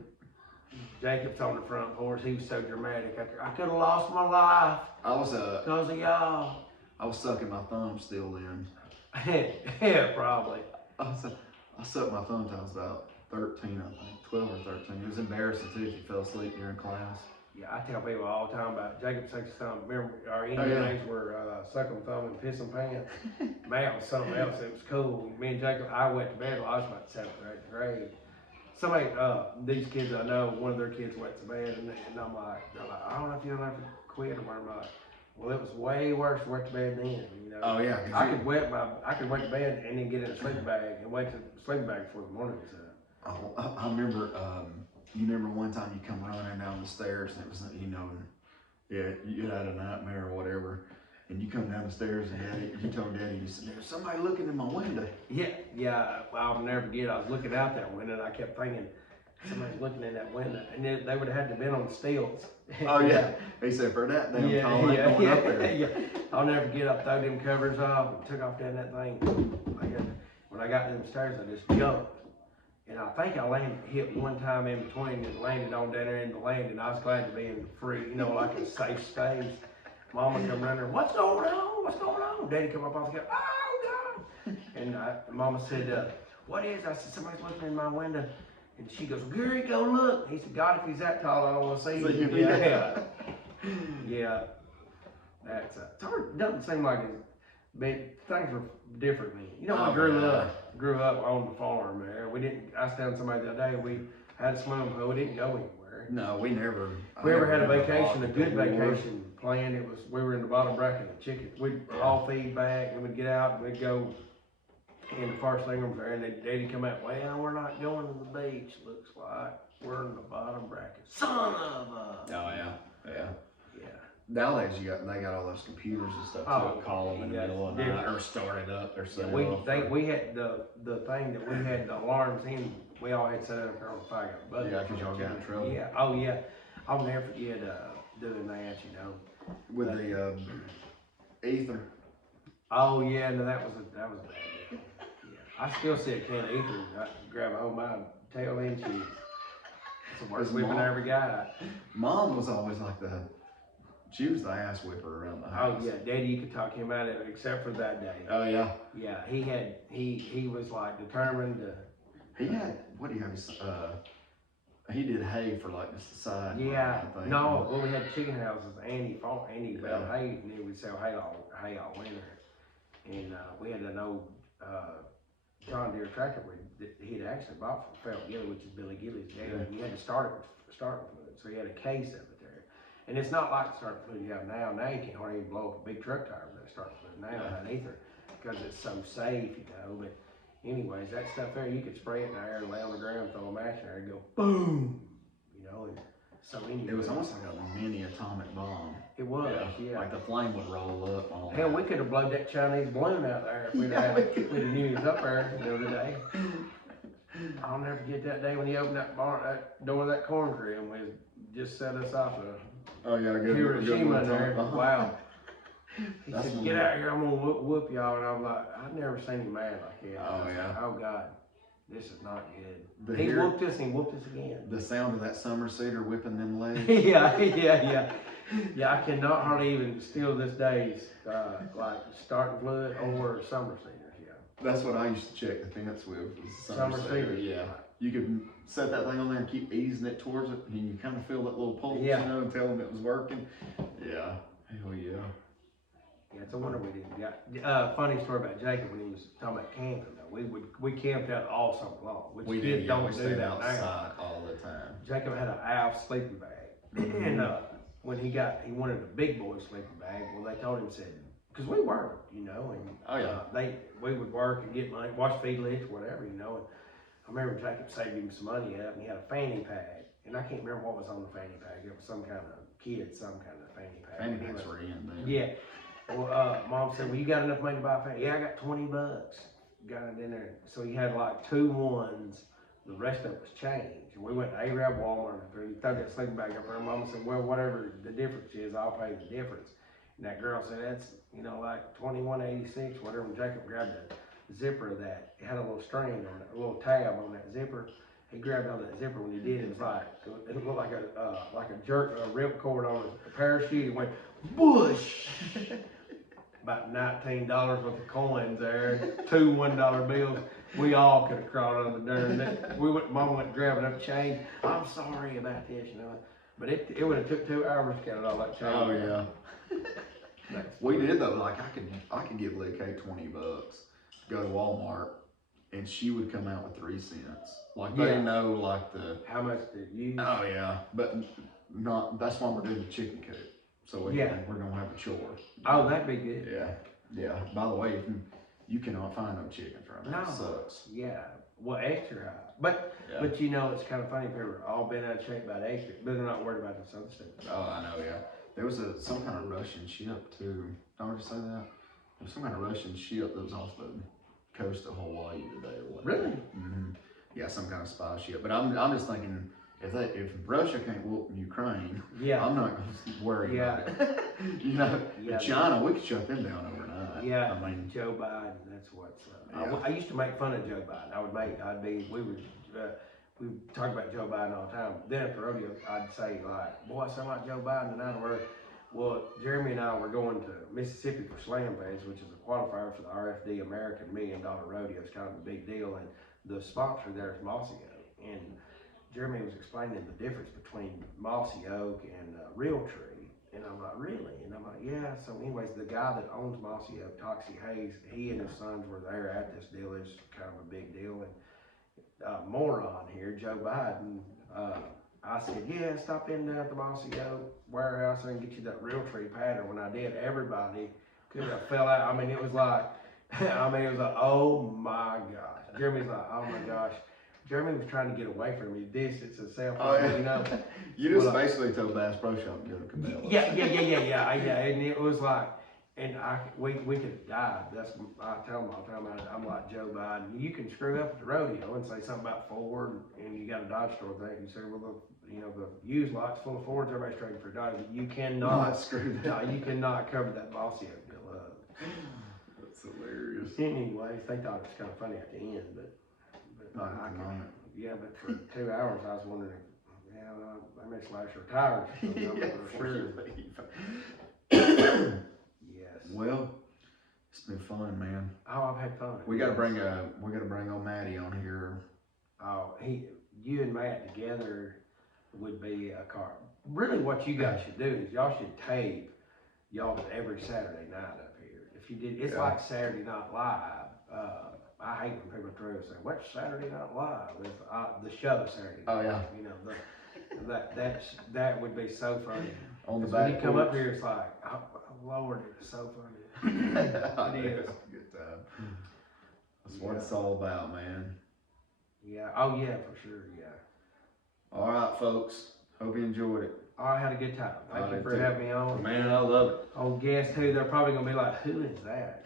Jacob's on the front porch. He was so dramatic out there. I could have lost my life. I was because of y'all. I was sucking my thumb still then. Yeah, probably. I sucked my thumb till I was about 13, I think, 12 or 13. It was embarrassing too if you fell asleep during class. Yeah, I tell people all the time about Jacob sucks his thumb. Remember, our Indian names were sucking thumb and pissing pants. Man, it was something else. It was cool. Me and Jacob, I went to bed while I was about 7th or 8th grade. Somebody, these kids I know, one of their kids went to bed, and I'm like, they're like, I don't know if you'll ever quit or whatever. I'm like, well, it was way worse to went to bed then, you know. Oh yeah. I could wet to bed and then get in a sleeping bag and wait to the sleeping bag before the morning was up. Oh, I remember You remember one time you come running down the stairs and it was, you know, yeah, you had a nightmare or whatever, and you come down the stairs and you told Daddy, you said, there's somebody looking in my window. Yeah, I'll never forget. I was looking out that window and I kept thinking, somebody's looking in that window, and they would have had to been on stilts. Oh yeah, he said for that damn tall ain't going up there. Yeah. I'll never forget. I threw them covers off and took off down that thing. When I got to them stairs, I just jumped. And I think I hit one time in between and landed on down there in the landing. I was glad to be in free, you know, like a safe space. Mama come running, what's going on? What's going on? Daddy come up off the couch, oh God. And Mama said, what is? I said, somebody's looking in my window. And she goes, Gary, go look. He said, God, if he's that tall, I don't want to see him. Yeah. That's it's hard. It doesn't seem like it's big. Things were different then. You know, I grew up on the farm there. I was telling somebody the other day, we had a swimming pool. We didn't go anywhere. No, we never. We ever had a vacation, a good vacation planned. We were in the bottom bracket of chicken. We'd all feed back and we'd get out and we'd go in the first thing was there, and Daddy come out, well, we're not going to the beach, looks like. We're in the bottom bracket. Son of a... Oh, yeah. Nowadays, they got all those computers and stuff to call them in the middle of the night, or start it up, or set we had the thing that we had the alarms in, we all had set up there on the fire. Yeah, because y'all got in trouble. Yeah, oh yeah. I'll never forget doing that, you know. With the ether. Oh yeah, no, that was a bad deal. Yeah. I still see a can of ether, I grab a hold of my tail end cheese. It's the worst whipping I ever got. Mom was always like she was the ass whipper around the house. Oh yeah, Daddy, you could talk him out of it, except for that day. Oh yeah. Yeah, he was like determined to. He had, what do you have? He did hay for like just the side. Yeah. No, well we had chicken houses. Andy baled hay, and then we'd sell hay all winter. And we had an old John Deere tractor that he'd actually bought from Felt Gilly, which is Billy Gilly's dad. And you had to start with fluid, so he had a case of it there. And it's not like the starting fluid you have now. Now you can't hardly even blow up a big truck tire with that starting fluid now in ether, because it's so safe, you know. But anyways, that stuff there, you could spray it in the air, lay on the ground, throw a match in there, and go boom, you know. And so anyways, it was almost like a mini atomic bomb. It was, yeah. Like the flame would roll up on. Hell, we could have blown that Chinese balloon out there if we'd have knew he was up there the other day. I'll never forget that day when he opened that door of that corn crib and just set us off a Hiroshima there. Uh-huh. Wow. He said, get out here, I'm gonna whoop y'all. And I was like, I've never seen him mad like that. Oh yeah. Oh God, this is not good. He whooped us and he whooped us again. The sound of that summer cedar whipping them legs. Yeah. Yeah, I cannot hardly even still this days like starting fluid or summer cedars. Yeah. That's what I used to check the fence with. Summer cedar. Yeah. You could set that thing on there and keep easing it towards it, and you kind of feel that little pulse, you know, and tell them it was working. Yeah. Hell yeah. Yeah, it's a wonder we didn't get. Funny story about Jacob when he was talking about camping. Though we camped out all summer long. Which we did. Yeah, we stayed outside all the time. Jacob had an Alf sleeping bag, and when he wanted a big boy sleeping bag. Well, they told him, because we worked, you know, and we would work and get money, wash feedlets, whatever, you know. And I remember Jacob saved him some money up, and he had a fanny pack, and I can't remember what was on the fanny pack. It was some kind of fanny pack. Fanny packs were in then. Yeah. Well, Mom said, well, you got enough money to buy a fanny? Yeah, I got $20. Got it in there. So he had like 2 ones. The rest of it was change. And we went to Arab Walmart and he threw that sleeping bag up there. Mama said, well, whatever the difference is, I'll pay the difference. And that girl said, that's, you know, like $21.86, whatever. And Jacob grabbed the zipper of that. It had a little string on it, a little tab on that zipper. He grabbed on that zipper. When he did, it was like, it looked like a jerk, a ripcord on a parachute. It went, bush! About $19 worth of coins there, 2 $1 bills. We all could have crawled under the dirt. Mama went grabbing up change. I'm sorry about this, you know. But it would have took 2 hours to count all that change. Oh yeah. We did though. Like I could give Lee Kay $20, go to Walmart, and she would come out with 3 cents. Like they know like how much to use. Oh yeah, but not. That's why we're doing the chicken coop. So we're gonna have a chore. Oh, that'd be good. Yeah. By the way, you cannot find no chicken from it. No. It sucks. Yeah. well, extra high. But you know, it's kind of funny. People are all been out of shape about extra, but they're not worried about this other stuff. Oh, I know, yeah. There was some kind of Russian ship too. Don't you say that? There was some kind of Russian ship that was off the coast of Hawaii today or whatever. Really? Mm-hmm. Yeah, some kind of spy ship. But I'm just thinking, if Russia can't whoop Ukraine, I'm not going to worry about it. You know, China, we could shut them down overnight. Yeah, I mean, Joe Biden, that's what's. I used to make fun of Joe Biden. We talk about Joe Biden all the time. Then at the rodeo, I'd say like, boy, I sound like Joe Biden tonight. Well, Jeremy and I were going to Mississippi for Slam Fest, which is a qualifier for the RFD American $1 Million Rodeo. It's kind of a big deal, and the sponsor there is Mossy Oak. And Jeremy was explaining the difference between Mossy Oak and Realtree. And I'm like, really? And I'm like, yeah. So anyways, the guy that owns Mossy Oak, Toxie Hayes, he and his sons were there at this deal. It's kind of a big deal. And moron here, Joe Biden, I said, yeah, stop in there at the Mossy Oak warehouse and get you that Realtree pattern. When I did, everybody could have fell out. I mean, it was like, oh my gosh. Jeremy's like, oh my gosh. Jeremy was trying to get away from me. It's a cell phone, you know. You just basically told Bass Pro Shop to go to Cabela's. Yeah. And it was like, and we could have died. I tell them all the time. I'm like Joe Biden. You can screw up at the rodeo and say something about Ford, and you got a Dodge store there. You say, well, the used lot's full of Fords. Everybody's trading for Dodge. But you cannot screw that. No, you cannot cover that Mossy Oak deal up. That's hilarious. Anyways, they thought it was kind of funny at the end, but but for 2 hours I was wondering, I may slash retired. Yes. Well, it's been fun, man. Oh, I've had fun. We gotta bring old Matty on here. Oh, you and Matt together would be a car. Really, what you guys should do is y'all should tape y'all every Saturday night up here. If you did, it's like Saturday Night Live. I hate when people try to say, "What's Saturday Night Live?" It's the show Saturday. Oh yeah. You know, that would be so funny. On the back when you come up here, it's like, oh Lord, it's so funny. It is. Good time. That's what it's all about, man. Yeah. Oh yeah, for sure. Yeah. All right, folks. Hope you enjoyed it. I had a good time. Thank you for having me on. Man, I love it. Oh, guess who? They're probably gonna be like, "Who is that?"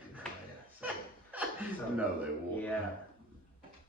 So, no, they won't. Yeah.